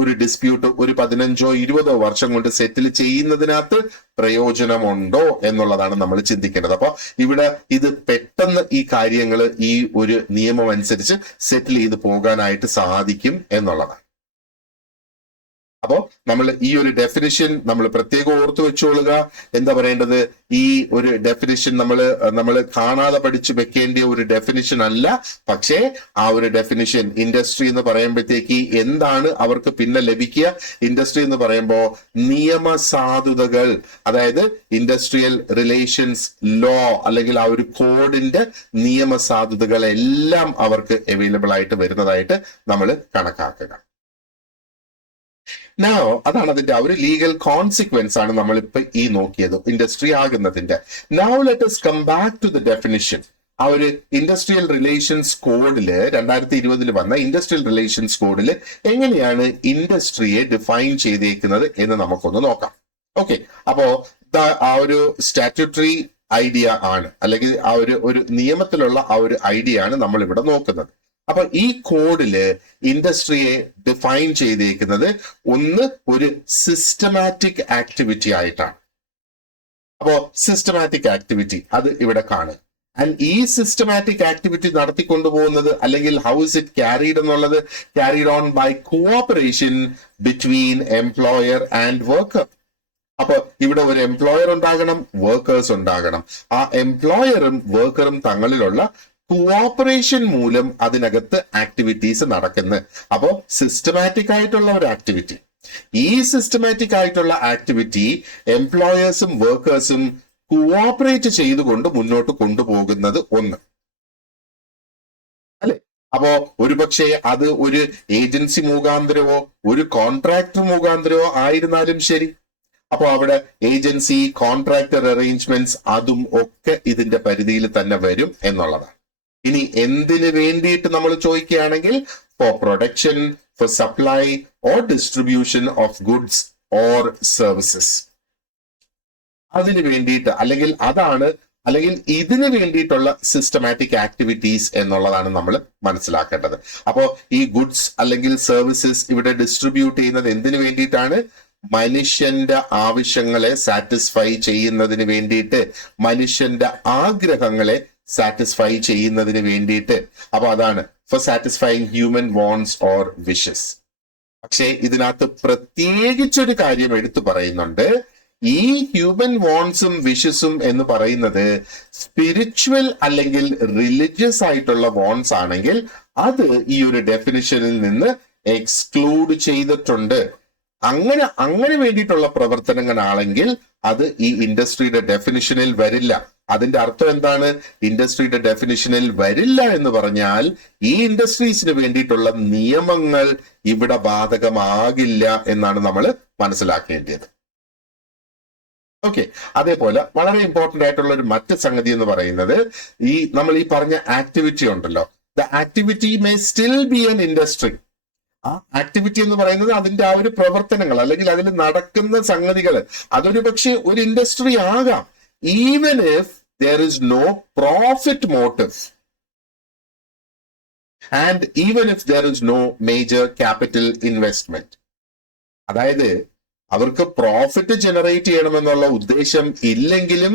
ഒരു ഡിസ്പ്യൂട്ട് ഒരു 15-20 വർഷം കൊണ്ട് സെറ്റിൽ ചെയ്യുന്നതിനകത്ത് പ്രയോജനമുണ്ടോ എന്നുള്ളതാണ് നമ്മൾ ചിന്തിക്കേണ്ടത്. അപ്പൊ ഇവിടെ ഇത് പെട്ടെന്ന് ഈ കാര്യങ്ങൾ ഈ ഒരു നിയമം അനുസരിച്ച് സെറ്റിൽ ചെയ്ത് പോകാനായിട്ട് സാധിക്കും എന്നുള്ളതാണ്. അപ്പോ നമ്മൾ ഈ ഒരു ഡെഫിനിഷൻ നമ്മൾ പ്രത്യേകം ഓർത്തു വെച്ചോളുക. എന്താ പറയേണ്ടത്, ഈ ഒരു ഡെഫിനിഷൻ നമ്മൾ കാണാതെ പഠിച്ചു വെക്കേണ്ട ഒരു ഡെഫിനിഷൻ അല്ല. പക്ഷേ ആ ഒരു ഡെഫിനിഷൻ ഇൻഡസ്ട്രി എന്ന് പറയുമ്പോഴത്തേക്ക് എന്താണ് അവർക്ക് പിന്നെ ലഭിക്കുക? ഇൻഡസ്ട്രി എന്ന് പറയുമ്പോൾ നിയമസാധുതകൾ, അതായത് ഇൻഡസ്ട്രിയൽ റിലേഷൻസ് ലോ അല്ലെങ്കിൽ ആ ഒരു കോഡിന്റെ നിയമസാധുതകൾ എല്ലാം അവർക്ക് അവൈലബിൾ ആയിട്ട് വരുന്നതായിട്ട് നമ്മൾ കണക്കാക്കുക. Now, അതാണ് അതിന്റെ ആ ഒരു ലീഗൽ കോൺസിക്വൻസ് ആണ് നമ്മളിപ്പോ ഈ നോക്കിയത് industry ആകുന്നതിന്റെ. Now let us come back to the definition. ആ ഒരു ഇൻഡസ്ട്രിയൽ റിലേഷൻസ് കോഡില് 2020 വന്ന ഇൻഡസ്ട്രിയൽ റിലേഷൻസ് കോഡില് എങ്ങനെയാണ് ഇൻഡസ്ട്രിയെ ഡിഫൈൻ ചെയ്തേക്കുന്നത് എന്ന് നമുക്കൊന്ന് നോക്കാം. ഓക്കെ, അപ്പോ ആ ഒരു സ്റ്റാറ്റ്യൂട്ടറി ഐഡിയ ആണ്, അല്ലെങ്കിൽ ആ ഒരു നിയമത്തിലുള്ള ആ ഒരു ഐഡിയ ആണ് നമ്മൾ ഇവിടെ നോക്കുന്നത്. അപ്പൊ ഈ കോഡില് ഇൻഡസ്ട്രിയെ ഡിഫൈൻ ചെയ്തേക്കുന്നത് ഒന്ന് ഒരു സിസ്റ്റമാറ്റിക് ആക്ടിവിറ്റി ആയിട്ടാണ്. അപ്പോ സിസ്റ്റമാറ്റിക് ആക്ടിവിറ്റി അത് ഇവിടെ കാണുക. ആൻഡ് ഈ സിസ്റ്റമാറ്റിക് ആക്ടിവിറ്റി നടത്തിക്കൊണ്ടുപോകുന്നത് അല്ലെങ്കിൽ ഹൗ ഇസ് ഇറ്റ് ക്യാരീഡ് എന്നുള്ളത് carried on by cooperation between employer and worker. അപ്പൊ ഇവിടെ ഒരു എംപ്ലോയർ ഉണ്ടാകണം, വർക്കേഴ്സ് ഉണ്ടാകണം. ആ എംപ്ലോയറും വർക്കറും തങ്ങളിലുള്ള കോഓപ്പറേഷൻ മൂലം അതിനകത്ത് ആക്ടിവിറ്റീസ് നടക്കുന്നത്. അപ്പോ സിസ്റ്റമാറ്റിക് ആയിട്ടുള്ള ഒരു ആക്ടിവിറ്റി, ഈ സിസ്റ്റമാറ്റിക് ആയിട്ടുള്ള ആക്ടിവിറ്റി എംപ്ലോയേഴ്സും വർക്കേഴ്സും കോഓപ്പറേറ്റ് ചെയ്തുകൊണ്ട് മുന്നോട്ട് കൊണ്ടുപോകുന്നത് ഒന്ന് അല്ലെ. അപ്പോ ഒരുപക്ഷെ അത് ഒരു ഏജൻസി മുഖാന്തരമോ ഒരു കോൺട്രാക്ടർ മുഖാന്തരമോ ആയിരുന്നാലും ശരി. അപ്പൊ അവിടെ ഏജൻസി കോൺട്രാക്ടർ അറേഞ്ച്മെന്റ്സ് അതും ഒക്കെ ഇതിന്റെ പരിധിയിൽ തന്നെ വരും എന്നുള്ളതാണ്. ഇനി എന്തിനു വേണ്ടിയിട്ട് നമ്മൾ ചോദിക്കുകയാണെങ്കിൽ for production, four supply or distribution of goods or services, അതിനു വേണ്ടിയിട്ട് അല്ലെങ്കിൽ ഇതിനു വേണ്ടിയിട്ടുള്ള സിസ്റ്റമാറ്റിക് ആക്ടിവിറ്റീസ് എന്നുള്ളതാണ് നമ്മൾ മനസ്സിലാക്കേണ്ടത്. അപ്പോ ഈ ഗുഡ്സ് അല്ലെങ്കിൽ സർവീസസ് ഇവിടെ ഡിസ്ട്രിബ്യൂട്ട് ചെയ്യുന്നത് എന്തിനു വേണ്ടിയിട്ടാണ്? മനുഷ്യന്റെ ആവശ്യങ്ങളെ സാറ്റിസ്ഫൈ ചെയ്യുന്നതിന് വേണ്ടിയിട്ട്, മനുഷ്യന്റെ ആഗ്രഹങ്ങളെ സാറ്റിസ്ഫൈ ചെയ്യുന്നതിന് വേണ്ടിയിട്ട്. അപ്പൊ അതാണ് for satisfying human wants or wishes. പക്ഷേ ഇതിനകത്ത് പ്രത്യേകിച്ചൊരു കാര്യം എടുത്തു പറയുന്നുണ്ട്. ഈ ഹ്യൂമൻ വാണ്ട്സും വിഷസും എന്ന് പറയുന്നത് സ്പിരിച്വൽ അല്ലെങ്കിൽ റിലിജിയസ് ആയിട്ടുള്ള വാണ്ട്സ് ആണെങ്കിൽ അത് ഈ ഒരു ഡെഫിനിഷനിൽ നിന്ന് എക്സ്ക്ലൂഡ് ചെയ്തിട്ടുണ്ട്. അങ്ങനെ വേണ്ടിയിട്ടുള്ള പ്രവർത്തനങ്ങളാണെങ്കിൽ അത് ഈ ഇൻഡസ്ട്രിയുടെ ഡെഫിനിഷനിൽ വരില്ല. അതിന്റെ അർത്ഥം എന്താണ്? ഇൻഡസ്ട്രിയുടെ ഡെഫിനിഷനിൽ വരില്ല എന്ന് പറഞ്ഞാൽ ഈ ഇൻഡസ്ട്രീസിന് വേണ്ടിയിട്ടുള്ള നിയമങ്ങൾ ഇവിടെ ബാധകമാകില്ല എന്നാണ് നമ്മൾ മനസ്സിലാക്കേണ്ടത്. ഓക്കെ. അതേപോലെ വളരെ ഇമ്പോർട്ടന്റ് ആയിട്ടുള്ള ഒരു മറ്റ് സംഗതി എന്ന് പറയുന്നത് നമ്മൾ ഈ പറഞ്ഞ ആക്ടിവിറ്റി ഉണ്ടല്ലോ, the activity may still B N industry. ആ ആക്ടിവിറ്റി എന്ന് പറയുന്നത് അതിന്റെ ആ ഒരു പ്രവർത്തനങ്ങൾ അല്ലെങ്കിൽ അതിൽ നടക്കുന്ന സംഗതികൾ അതൊരു പക്ഷേ ഒരു ഇൻഡസ്ട്രി ആകാം, even if there is no profit motive and even if there is no major capital investment. അതായത് അവർക്ക് പ്രോഫിറ്റ് ജനറേറ്റ് ചെയ്യണമെന്നുള്ള ഉദ്ദേശം ഇല്ലെങ്കിലും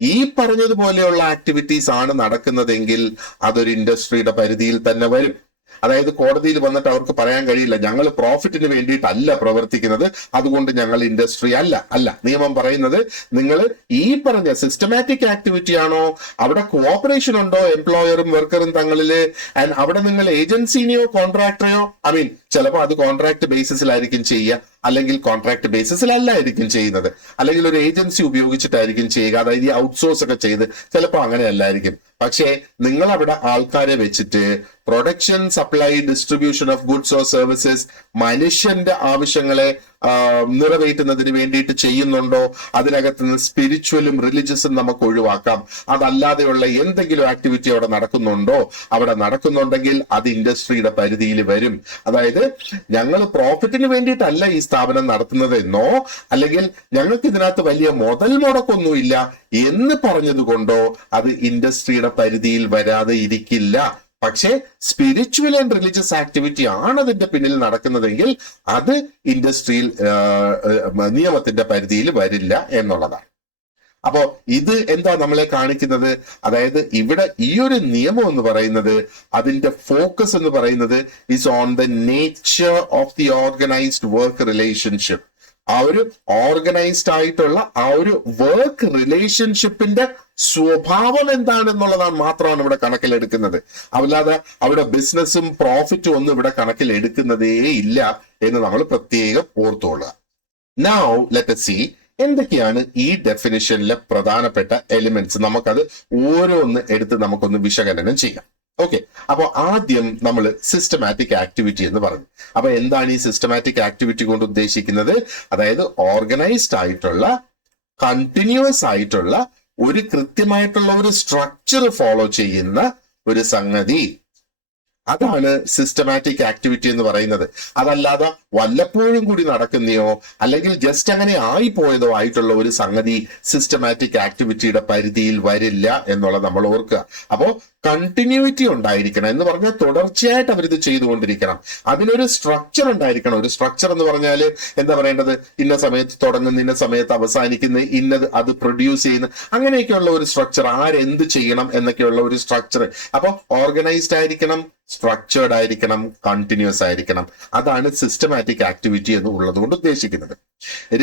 ഈ പറഞ്ഞതുപോലെയുള്ള ആക്ടിവിറ്റീസ് ആണ് നടക്കുന്നതെങ്കിൽ അതൊരു ഇൻഡസ്ട്രിയുടെ പരിധിയിൽ തന്നെ വരും. അതായത് കോടതിയിൽ വന്നിട്ട് അവർക്ക് പറയാൻ കഴിയില്ല ഞങ്ങൾ പ്രോഫിറ്റിന് വേണ്ടിയിട്ടല്ല പ്രവർത്തിക്കുന്നത്, അതുകൊണ്ട് ഞങ്ങൾ ഇൻഡസ്ട്രി അല്ല. നിയമം പറയുന്നത് നിങ്ങൾ ഈ പറഞ്ഞ സിസ്റ്റമാറ്റിക് ആക്ടിവിറ്റി ആണോ, അവിടെ കോഓപ്പറേഷൻ ഉണ്ടോ എംപ്ലോയറും വർക്കറും തങ്ങളില്, ആൻഡ് അവിടെ നിങ്ങൾ ഏജൻസിനെയോ കോൺട്രാക്ടറെയോ ചിലപ്പോൾ അത് കോൺട്രാക്ട് ബേസിസിലായിരിക്കും ചെയ്യുക, അല്ലെങ്കിൽ കോൺട്രാക്ട് ബേസിസിലല്ലായിരിക്കും ചെയ്യുന്നത്, അല്ലെങ്കിൽ ഒരു ഏജൻസി ഉപയോഗിച്ചിട്ടായിരിക്കും ചെയ്യുക, അതായത് ഈ ഔട്ട്സോഴ്സ് ഒക്കെ ചെയ്ത് ചിലപ്പോൾ അങ്ങനെ അല്ലായിരിക്കും. പക്ഷേ നിങ്ങൾ അവിടെ ആൾക്കാരെ വെച്ചിട്ട് production, supply, distribution of goods or services മനുഷ്യന്റെ ആവശ്യങ്ങളെ നിറവേറ്റുന്നതിന് വേണ്ടിയിട്ട് ചെയ്യുന്നുണ്ടോ, അതിനകത്ത് നിന്ന് സ്പിരിച്വലും റിലീജിയസും നമുക്ക് ഒഴിവാക്കാം. അതല്ലാതെയുള്ള എന്തെങ്കിലും ആക്ടിവിറ്റി അവിടെ നടക്കുന്നുണ്ടെങ്കിൽ അത് ഇൻഡസ്ട്രിയുടെ പരിധിയിൽ വരും. അതായത് ഞങ്ങൾ പ്രോഫിറ്റിന് വേണ്ടിയിട്ടല്ല ഈ സ്ഥാപനം നടത്തുന്നതെന്നോ അല്ലെങ്കിൽ ഞങ്ങൾക്ക് ഇതിനകത്ത് വലിയ മുതൽ മുടക്കൊന്നുമില്ല എന്ന് പറഞ്ഞതുകൊണ്ടോ അത് ഇൻഡസ്ട്രിയുടെ പരിധിയിൽ വരാതെ ഇരിക്കില്ല. പക്ഷേ സ്പിരിച്വൽ ആൻഡ് റിലീജിയസ് ആക്ടിവിറ്റി ആണ് അതിന്റെ പിന്നിൽ നടക്കുന്നതെങ്കിൽ അത് ഇൻഡസ്ട്രിയിൽ നിയമത്തിന്റെ പരിധിയിൽ വരില്ല എന്നുള്ളതാണ്. അപ്പോ ഇത് എന്താ നമ്മളെ കാണിക്കുന്നത്? അതായത് ഇവിടെ ഈ ഒരു നിയമം എന്ന് പറയുന്നത് അതിന്റെ ഫോക്കസ് എന്ന് പറയുന്നത് is on the nature of the organised work relationship. ആ ഒരു ഓർഗനൈസ്ഡ് ആയിട്ടുള്ള ആ ഒരു വർക്ക് റിലേഷൻഷിപ്പിന്റെ സ്വഭാവം എന്താണെന്നുള്ളതാണ് മാത്രമാണ് ഇവിടെ കണക്കിലെടുക്കുന്നത്. അല്ലാതെ അവിടെ ബിസിനസ്സും പ്രോഫിറ്റും ഒന്നും ഇവിടെ കണക്കിലെടുക്കുന്നതേ ഇല്ല എന്ന് നമ്മൾ പ്രത്യേകം ഓർത്തുകൊള്ളുക. നൗ ലെറ്റ് us see എന്തൊക്കെയാണ് ഈ ഡെഫിനിഷനിലെ പ്രധാനപ്പെട്ട എലിമെന്റ്സ്. നമുക്കത് ഓരോന്ന് എടുത്ത് നമുക്കൊന്ന് വിശകലനം ചെയ്യാം. ഓക്കെ. അപ്പൊ ആദ്യം നമ്മൾ സിസ്റ്റമാറ്റിക് ആക്ടിവിറ്റി എന്ന് പറഞ്ഞു. അപ്പൊ എന്താണ് ഈ സിസ്റ്റമാറ്റിക് ആക്ടിവിറ്റി കൊണ്ട് ഉദ്ദേശിക്കുന്നത്? അതായത് ഓർഗനൈസ്ഡ് ആയിട്ടുള്ള കണ്ടിന്യൂസ് ആയിട്ടുള്ള ഒരു കൃത്യമായിട്ടുള്ള ഒരു സ്ട്രക്ചർ ഫോളോ ചെയ്യുന്ന ഒരു സംഗതി, അതാണ് സിസ്റ്റമാറ്റിക് ആക്ടിവിറ്റി എന്ന് പറയുന്നത്. അതല്ലാതെ വല്ലപ്പോഴും കൂടി നടക്കുന്നയോ അല്ലെങ്കിൽ ജസ്റ്റ് അങ്ങനെ ആയിപ്പോയതോ ആയിട്ടുള്ള ഒരു സംഗതി സിസ്റ്റമാറ്റിക് ആക്ടിവിറ്റിയുടെ പരിധിയിൽ വരില്ല എന്നുള്ളത് നമ്മൾ ഓർക്കുക. അപ്പോ കണ്ടിന്യൂറ്റി ഉണ്ടായിരിക്കണം എന്ന് പറഞ്ഞാൽ തുടർച്ചയായിട്ട് അവരിത് ചെയ്തുകൊണ്ടിരിക്കണം. അതിനൊരു സ്ട്രക്ചർ ഉണ്ടായിരിക്കണം. ഒരു സ്ട്രക്ചർ എന്ന് പറഞ്ഞാൽ എന്താ പറയേണ്ടത്? ഇന്ന സമയത്ത് തുടങ്ങുന്ന, ഇന്ന സമയത്ത് അവസാനിക്കുന്ന, ഇന്നത് അത് പ്രൊഡ്യൂസ് ചെയ്യുന്ന, അങ്ങനെയൊക്കെയുള്ള ഒരു സ്ട്രക്ചർ, ആരെന്ത് ചെയ്യണം എന്നൊക്കെയുള്ള ഒരു സ്ട്രക്ചർ. അപ്പൊ ഓർഗനൈസ്ഡ് ആയിരിക്കണം, സ്ട്രക്ചേർഡ് ആയിരിക്കണം, കണ്ടിന്യൂസ് ആയിരിക്കണം. അതാണ് സിസ്റ്റമാറ്റിക് ആക്ടിവിറ്റി എന്ന് ഉള്ളത് കൊണ്ട് ഉദ്ദേശിക്കുന്നത്.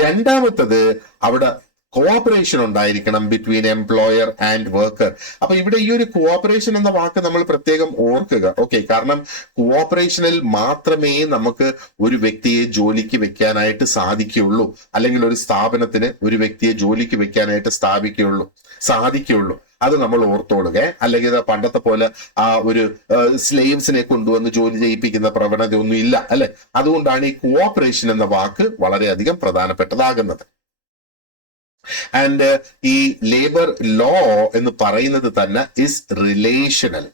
രണ്ടാമത്തത് അവിടെ കോഓപ്പറേഷൻ ഉണ്ടായിരിക്കണം ബിറ്റ്വീൻ എംപ്ലോയർ ആൻഡ് വർക്കർ. അപ്പൊ ഇവിടെ ഈ ഒരു കോഓപ്പറേഷൻ എന്ന വാക്ക് നമ്മൾ പ്രത്യേകം ഓർക്കുക. ഓക്കെ, കാരണം കോഓപ്പറേഷനിൽ മാത്രമേ നമുക്ക് ഒരു വ്യക്തിയെ ജോലിക്ക് വെക്കാനായിട്ട് സാധിക്കുകയുള്ളൂ, അല്ലെങ്കിൽ ഒരു സ്ഥാപനത്തിന് ഒരു വ്യക്തിയെ ജോലിക്ക് വെക്കാനായിട്ട് സാധിക്കുകയുള്ളൂ. അത് നമ്മൾ ഓർത്തോളുക. അല്ലെങ്കിൽ പണ്ടത്തെ പോലെ ആ ഒരു സ്ലേവ്സിനെ കൊണ്ടുവന്ന് ജോലി ചെയ്യിപ്പിക്കുന്ന പ്രവണത ഒന്നും ഇല്ല, അല്ലെ? അതുകൊണ്ടാണ് ഈ കോഓപ്പറേഷൻ എന്ന വാക്ക് വളരെയധികം പ്രധാനപ്പെട്ടതാകുന്നത്. ആൻഡ് ഈ ലേബർ ലോ എന്ന് പറയുന്നത് തന്നെ ഇസ് റിലേഷണൽ,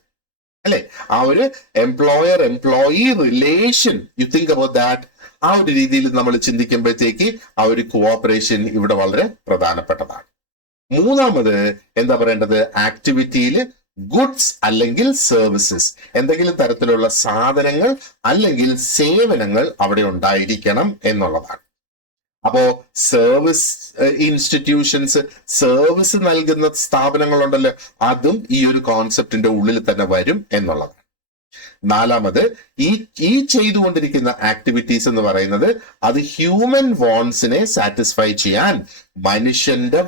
അല്ലെ? ആ ഒരു employer employee relation, you think about that. ആ ഒരു രീതിയിൽ നമ്മൾ ചിന്തിക്കുമ്പോഴത്തേക്ക് ആ ഒരു കോഓപ്പറേഷൻ ഇവിടെ വളരെ പ്രധാനപ്പെട്ടതാണ്. മൂന്നാമത് എന്താ പറയേണ്ടത്, ആക്ടിവിറ്റിയിൽ ഗുഡ്സ് അല്ലെങ്കിൽ സർവീസസ്, എന്തെങ്കിലും തരത്തിലുള്ള സാധനങ്ങൾ അല്ലെങ്കിൽ സേവനങ്ങൾ അവിടെ ഉണ്ടായിരിക്കണം എന്നുള്ളതാണ്. അപ്പോ സർവീസ് ഇൻസ്റ്റിറ്റ്യൂഷൻസ്, സർവീസ് നൽകുന്ന സ്ഥാപനങ്ങളുണ്ടല്ലോ, അതും ഈ ഒരു കോൺസെപ്റ്റിന്റെ ഉള്ളിൽ തന്നെ വരും എന്നുള്ളതാണ്. നാലാമത് ഈ ചെയ്തുകൊണ്ടിരിക്കുന്ന ആക്ടിവിറ്റീസ് എന്ന് പറയുന്നത് അത് ഹ്യൂമൻ വോൺസിനെ സാറ്റിസ്ഫൈ ചെയ്യാൻ, മനുഷ്യന്റെ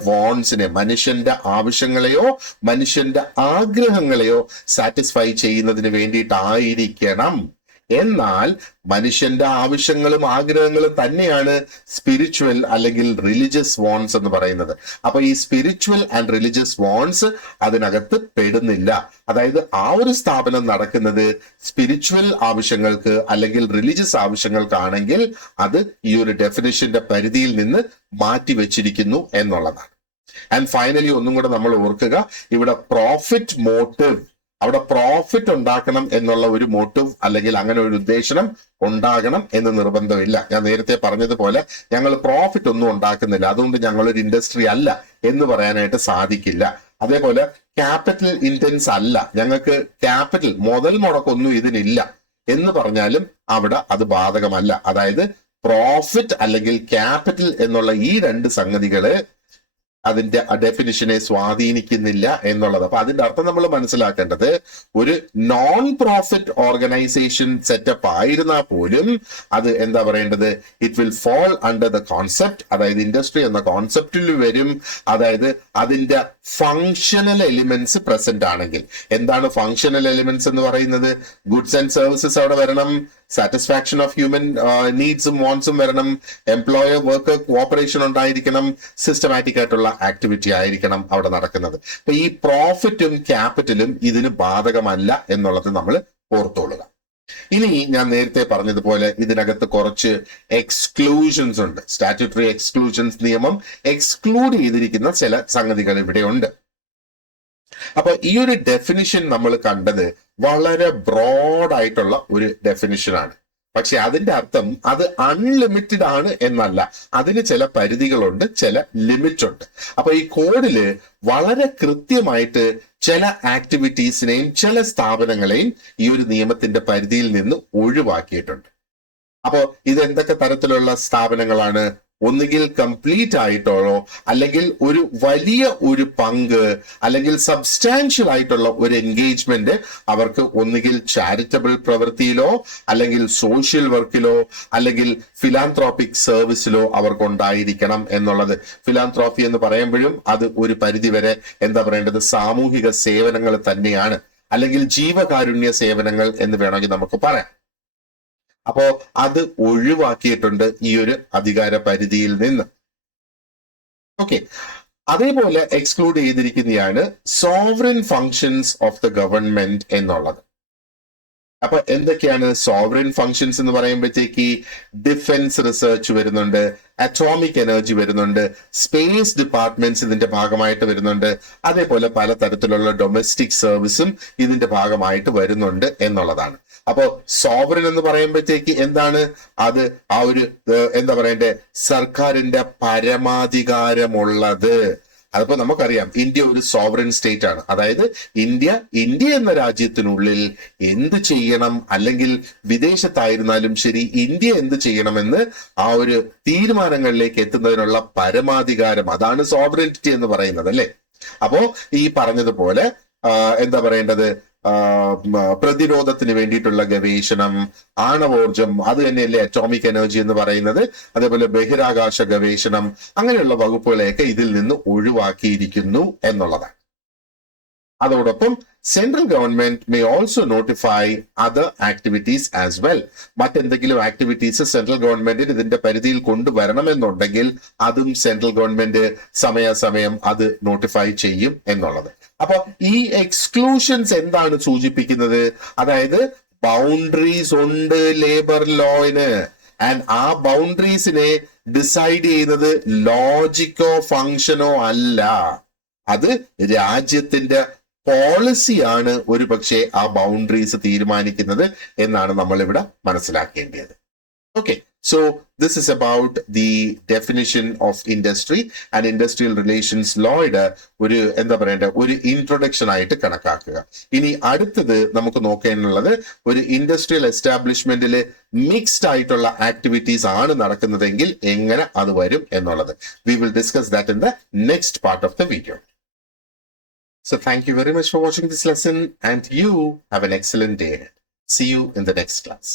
ആവശ്യങ്ങളെയോ മനുഷ്യന്റെ ആഗ്രഹങ്ങളെയോ സാറ്റിസ്ഫൈ ചെയ്യുന്നതിന് വേണ്ടിയിട്ടായിരിക്കണം. എന്നാൽ മനുഷ്യന്റെ ആവശ്യങ്ങളും ആഗ്രഹങ്ങളും തന്നെയാണ് സ്പിരിച്വൽ അല്ലെങ്കിൽ റിലിജിയസ് വോൺസ് എന്ന് പറയുന്നത്. അപ്പൊ ഈ സ്പിരിച്വൽ ആൻഡ് റിലിജിയസ് വോൺസ് അതിനകത്ത് പെടുന്നില്ല. അതായത് ആ ഒരു സ്ഥാപനം നടക്കുന്നത് സ്പിരിച്വൽ ആവശ്യങ്ങൾക്ക് അല്ലെങ്കിൽ റിലിജിയസ് ആവശ്യങ്ങൾക്കാണെങ്കിൽ അത് ഈ ഒരു ഡെഫിനിഷന്റെ പരിധിയിൽ നിന്ന് മാറ്റിവെച്ചിരിക്കുന്നു എന്നുള്ളതാണ്. ആൻഡ് ഫൈനലി ഒന്നും കൂടെ നമ്മൾ ഓർക്കുക, ഇവിടെ പ്രോഫിറ്റ് മോട്ടീവ്, അവിടെ പ്രോഫിറ്റ് ഉണ്ടാക്കണം എന്നുള്ള ഒരു മോട്ടീവ് അല്ലെങ്കിൽ അങ്ങനെ ഒരു ഉദ്ദേശം ഉണ്ടാകണം എന്ന് നിർബന്ധമില്ല. ഞാൻ നേരത്തെ പറഞ്ഞതുപോലെ ഞങ്ങൾ പ്രോഫിറ്റ് ഒന്നും ഉണ്ടാക്കുന്നില്ല, അതുകൊണ്ട് ഞങ്ങളൊരു ഇൻഡസ്ട്രി അല്ല എന്ന് പറയാനായിട്ട് സാധിക്കില്ല. അതേപോലെ ക്യാപിറ്റൽ ഇന്റൻസ് അല്ല, ഞങ്ങൾക്ക് ക്യാപിറ്റൽ മുതൽ മുടക്കൊന്നും ഇതിനില്ല എന്ന് പറഞ്ഞാലും അവിടെ അത് ബാധകമല്ല. അതായത് പ്രോഫിറ്റ് അല്ലെങ്കിൽ ക്യാപിറ്റൽ എന്നുള്ള ഈ രണ്ട് സംഗതികള് അതിന്റെ ഡെഫിനിഷനെ സ്വാധീനിക്കുന്നില്ല എന്നുള്ളത്. അപ്പൊ അതിന്റെ അർത്ഥം നമ്മൾ മനസ്സിലാക്കേണ്ടത്, ഒരു നോൺ പ്രോഫിറ്റ് ഓർഗനൈസേഷൻ സെറ്റപ്പ് ആയിരുന്നാൽ പോലും അത് എന്താ പറയേണ്ടത്, it will fall under the concept, അതായത് ഇൻഡസ്ട്രി എന്ന കോൺസെപ്റ്റിൽ വരും. അതായത് അതിന്റെ ഫങ്ഷണൽ എലിമെന്റ്സ് പ്രസന്റ് ആണെങ്കിൽ. എന്താണ് ഫങ്ഷണൽ എലിമെന്റ്സ് എന്ന് പറയുന്നത്? ഗുഡ്സ് ആൻഡ് സർവീസസ് അവിടെ വരണം, സാറ്റിസ്ഫാക്ഷൻ ഓഫ് ഹ്യൂമൻ നീഡ്സും വാണ്ട്സും വരണം, എംപ്ലോയർ വർക്കർ കോഓപ്പറേഷൻ ഉണ്ടായിരിക്കണം, സിസ്റ്റമാറ്റിക് ആയിട്ടുള്ള ആക്ടിവിറ്റി ആയിരിക്കണം അവിടെ നടക്കുന്നത്. അപ്പൊ ഈ പ്രോഫിറ്റും ക്യാപിറ്റലും ഇതിന് ബാധകമല്ല എന്നുള്ളത് നമ്മൾ ഓർത്തോളുക. ഇനി ഞാൻ നേരത്തെ പറഞ്ഞതുപോലെ ഇതിനകത്ത് കുറച്ച് എക്സ്ക്ലൂഷൻസ് ഉണ്ട്. സ്റ്റാറ്റ്യൂട്ടറി എക്സ്ക്ലൂഷൻസ് നിയമം എക്സ്ക്ലൂഡ് ചെയ്തിരിക്കുന്ന ചില സംഗതികൾ ഇവിടെ ഉണ്ട്. അപ്പൊ ഈ ഒരു ഡെഫിനിഷൻ നമ്മൾ കണ്ടത് വളരെ ബ്രോഡ് ആയിട്ടുള്ള ഒരു ഡെഫിനിഷനാണ്. പക്ഷെ അതിന്റെ അർത്ഥം അത് അൺലിമിറ്റഡ് ആണ് എന്നല്ല, അതിന് ചില പരിധികളുണ്ട്, ചില ലിമിറ്റ് ഉണ്ട്. അപ്പൊ ഈ കോഡില് വളരെ കൃത്യമായിട്ട് ചില ആക്ടിവിറ്റീസിനെയും ചില സ്ഥാപനങ്ങളെയും ഈ ഒരു നിയമത്തിന്റെ പരിധിയിൽ നിന്ന് ഒഴിവാക്കിയിട്ടുണ്ട്. അപ്പോ ഇത് എന്തൊക്കെ തരത്തിലുള്ള സ്ഥാപനങ്ങളാണ്? ഒന്നുകിൽ കംപ്ലീറ്റ് ആയിട്ടോ അല്ലെങ്കിൽ ഒരു വലിയ ഒരു പങ്ക് അല്ലെങ്കിൽ സബ്സ്റ്റാൻഷ്യൽ ആയിട്ടുള്ള ഒരു എൻഗേജ്മെന്റ് അവർക്ക് ഒന്നുകിൽ ചാരിറ്റബിൾ പ്രവൃത്തിയിലോ അല്ലെങ്കിൽ സോഷ്യൽ വർക്കിലോ അല്ലെങ്കിൽ ഫിലാന്ത്രോപ്പിക് സർവീസിലോ അവർക്ക് ഉണ്ടായിരിക്കണം എന്നുള്ളത്. ഫിലാന്ത്രോപ്പി എന്ന് പറയുമ്പോഴും അത് ഒരു പരിധിവരെ എന്താ പറയേണ്ടത്, സാമൂഹിക സേവനങ്ങൾ തന്നെയാണ്, അല്ലെങ്കിൽ ജീവകാരുണ്യ സേവനങ്ങൾ എന്ന് വേണമെങ്കിൽ നമുക്ക് പറയാം. അപ്പോ അത് ഒഴിവാക്കിയിട്ടുണ്ട് ഈ ഒരു അധികാര പരിധിയിൽ നിന്ന്. ഓക്കെ, അതേപോലെ എക്സ്ക്ലൂഡ് ചെയ്തിരിക്കുന്നതാണ് sovereign functions of the government എന്നുള്ളത്. അപ്പൊ എന്തൊക്കെയാണ് സോവറിൻ ഫങ്ഷൻസ് എന്ന് പറയുമ്പോഴത്തേക്ക്? ഡിഫൻസ് റിസർച്ച് വരുന്നുണ്ട്, അറ്റോമിക് എനർജി വരുന്നുണ്ട്, സ്പേസ് ഡിപ്പാർട്ട്മെന്റ്സ് ഇതിന്റെ ഭാഗമായിട്ട് വരുന്നുണ്ട്, അതേപോലെ പലതരത്തിലുള്ള ഡൊമസ്റ്റിക് സർവീസും ഇതിന്റെ ഭാഗമായിട്ട് വരുന്നുണ്ട് എന്നുള്ളതാണ്. അപ്പോ സോവറിൻ എന്ന് പറയുമ്പോഴത്തേക്ക് എന്താണ്? അത് ആ ഒരു എന്താ പറയണ്ടേ, സർക്കാരിന്റെ പരമാധികാരമുള്ളത്. അതിപ്പോ നമുക്കറിയാം ഇന്ത്യ ഒരു സോവറിൻ സ്റ്റേറ്റ് ആണ്. അതായത് ഇന്ത്യ എന്ന രാജ്യത്തിനുള്ളിൽ എന്ത് ചെയ്യണം, അല്ലെങ്കിൽ വിദേശത്തായിരുന്നാലും ശരി ഇന്ത്യ എന്ത് ചെയ്യണമെന്ന് ആ ഒരു തീരുമാനങ്ങളിലേക്ക് എത്തുന്നതിനുള്ള പരമാധികാരം, അതാണ് സോവറിനിറ്റി എന്ന് പറയുന്നത്, അല്ലെ? അപ്പോ ഈ പറഞ്ഞതുപോലെ എന്താ പറയേണ്ടത്, പ്രതിരോധത്തിന് വേണ്ടിയിട്ടുള്ള ഗവേഷണം, ആണവോർജം, അത് തന്നെയല്ലേ അറ്റോമിക് എനർജി എന്ന് പറയുന്നത്, അതേപോലെ ബഹിരാകാശ ഗവേഷണം, അങ്ങനെയുള്ള വകുപ്പുകളെയൊക്കെ ഇതിൽ നിന്ന് ഒഴിവാക്കിയിരിക്കുന്നു എന്നുള്ളതാണ്. അതോടൊപ്പം central government may also notify other activities as well. മറ്റെന്തെങ്കിലും ആക്ടിവിറ്റീസ് സെൻട്രൽ ഗവൺമെന്റിന് ഇതിന്റെ പരിധിയിൽ കൊണ്ടുവരണമെന്നുണ്ടെങ്കിൽ അതും സെൻട്രൽ ഗവൺമെന്റ് സമയാസമയം അത് നോട്ടിഫൈ ചെയ്യും എന്നുള്ളത്. അപ്പൊ ഈ എക്സ്ക്ലൂഷൻസ് എന്താണ് സൂചിപ്പിക്കുന്നത്? അതായത് ബൗണ്ടറീസ് ഉണ്ട് ലേബർ ലോയിന്, ആൻഡ് ആ ബൗണ്ടറീസിനെ ഡിസൈഡ് ചെയ്യുന്നത് ലോജിക്കോ ഫങ്ഷനോ അല്ല, അത് രാജ്യത്തിന്റെ പോളിസിയാണ് ഒരു പക്ഷേ ആ ബൗണ്ടറീസ് തീരുമാനിക്കുന്നത് എന്നാണ് നമ്മൾ ഇവിടെ മനസ്സിലാക്കേണ്ടത്. Okay, so this is about the definition of industry and industrial relations ലോയുടെ ഒരു എന്താ പറയണ്ടേ ഒരു ഇൻട്രൊഡക്ഷൻ ആയിട്ട് കണക്കാക്കുക. ഇനി അടുത്തത് നമുക്ക് നോക്കാനുള്ളത് ഒരു ഇൻഡസ്ട്രിയൽ എസ്റ്റാബ്ലിഷ്മെന്റിൽ മിക്സ്ഡ് ആയിട്ടുള്ള ആക്ടിവിറ്റീസ് ആണ് നടക്കുന്നതെങ്കിൽ എങ്ങനെ അത് വരും എന്നുള്ളത്. We will discuss that in the next part of the video. So thank you very much for watching this lesson, and you have an excellent day ahead. See you in the next class.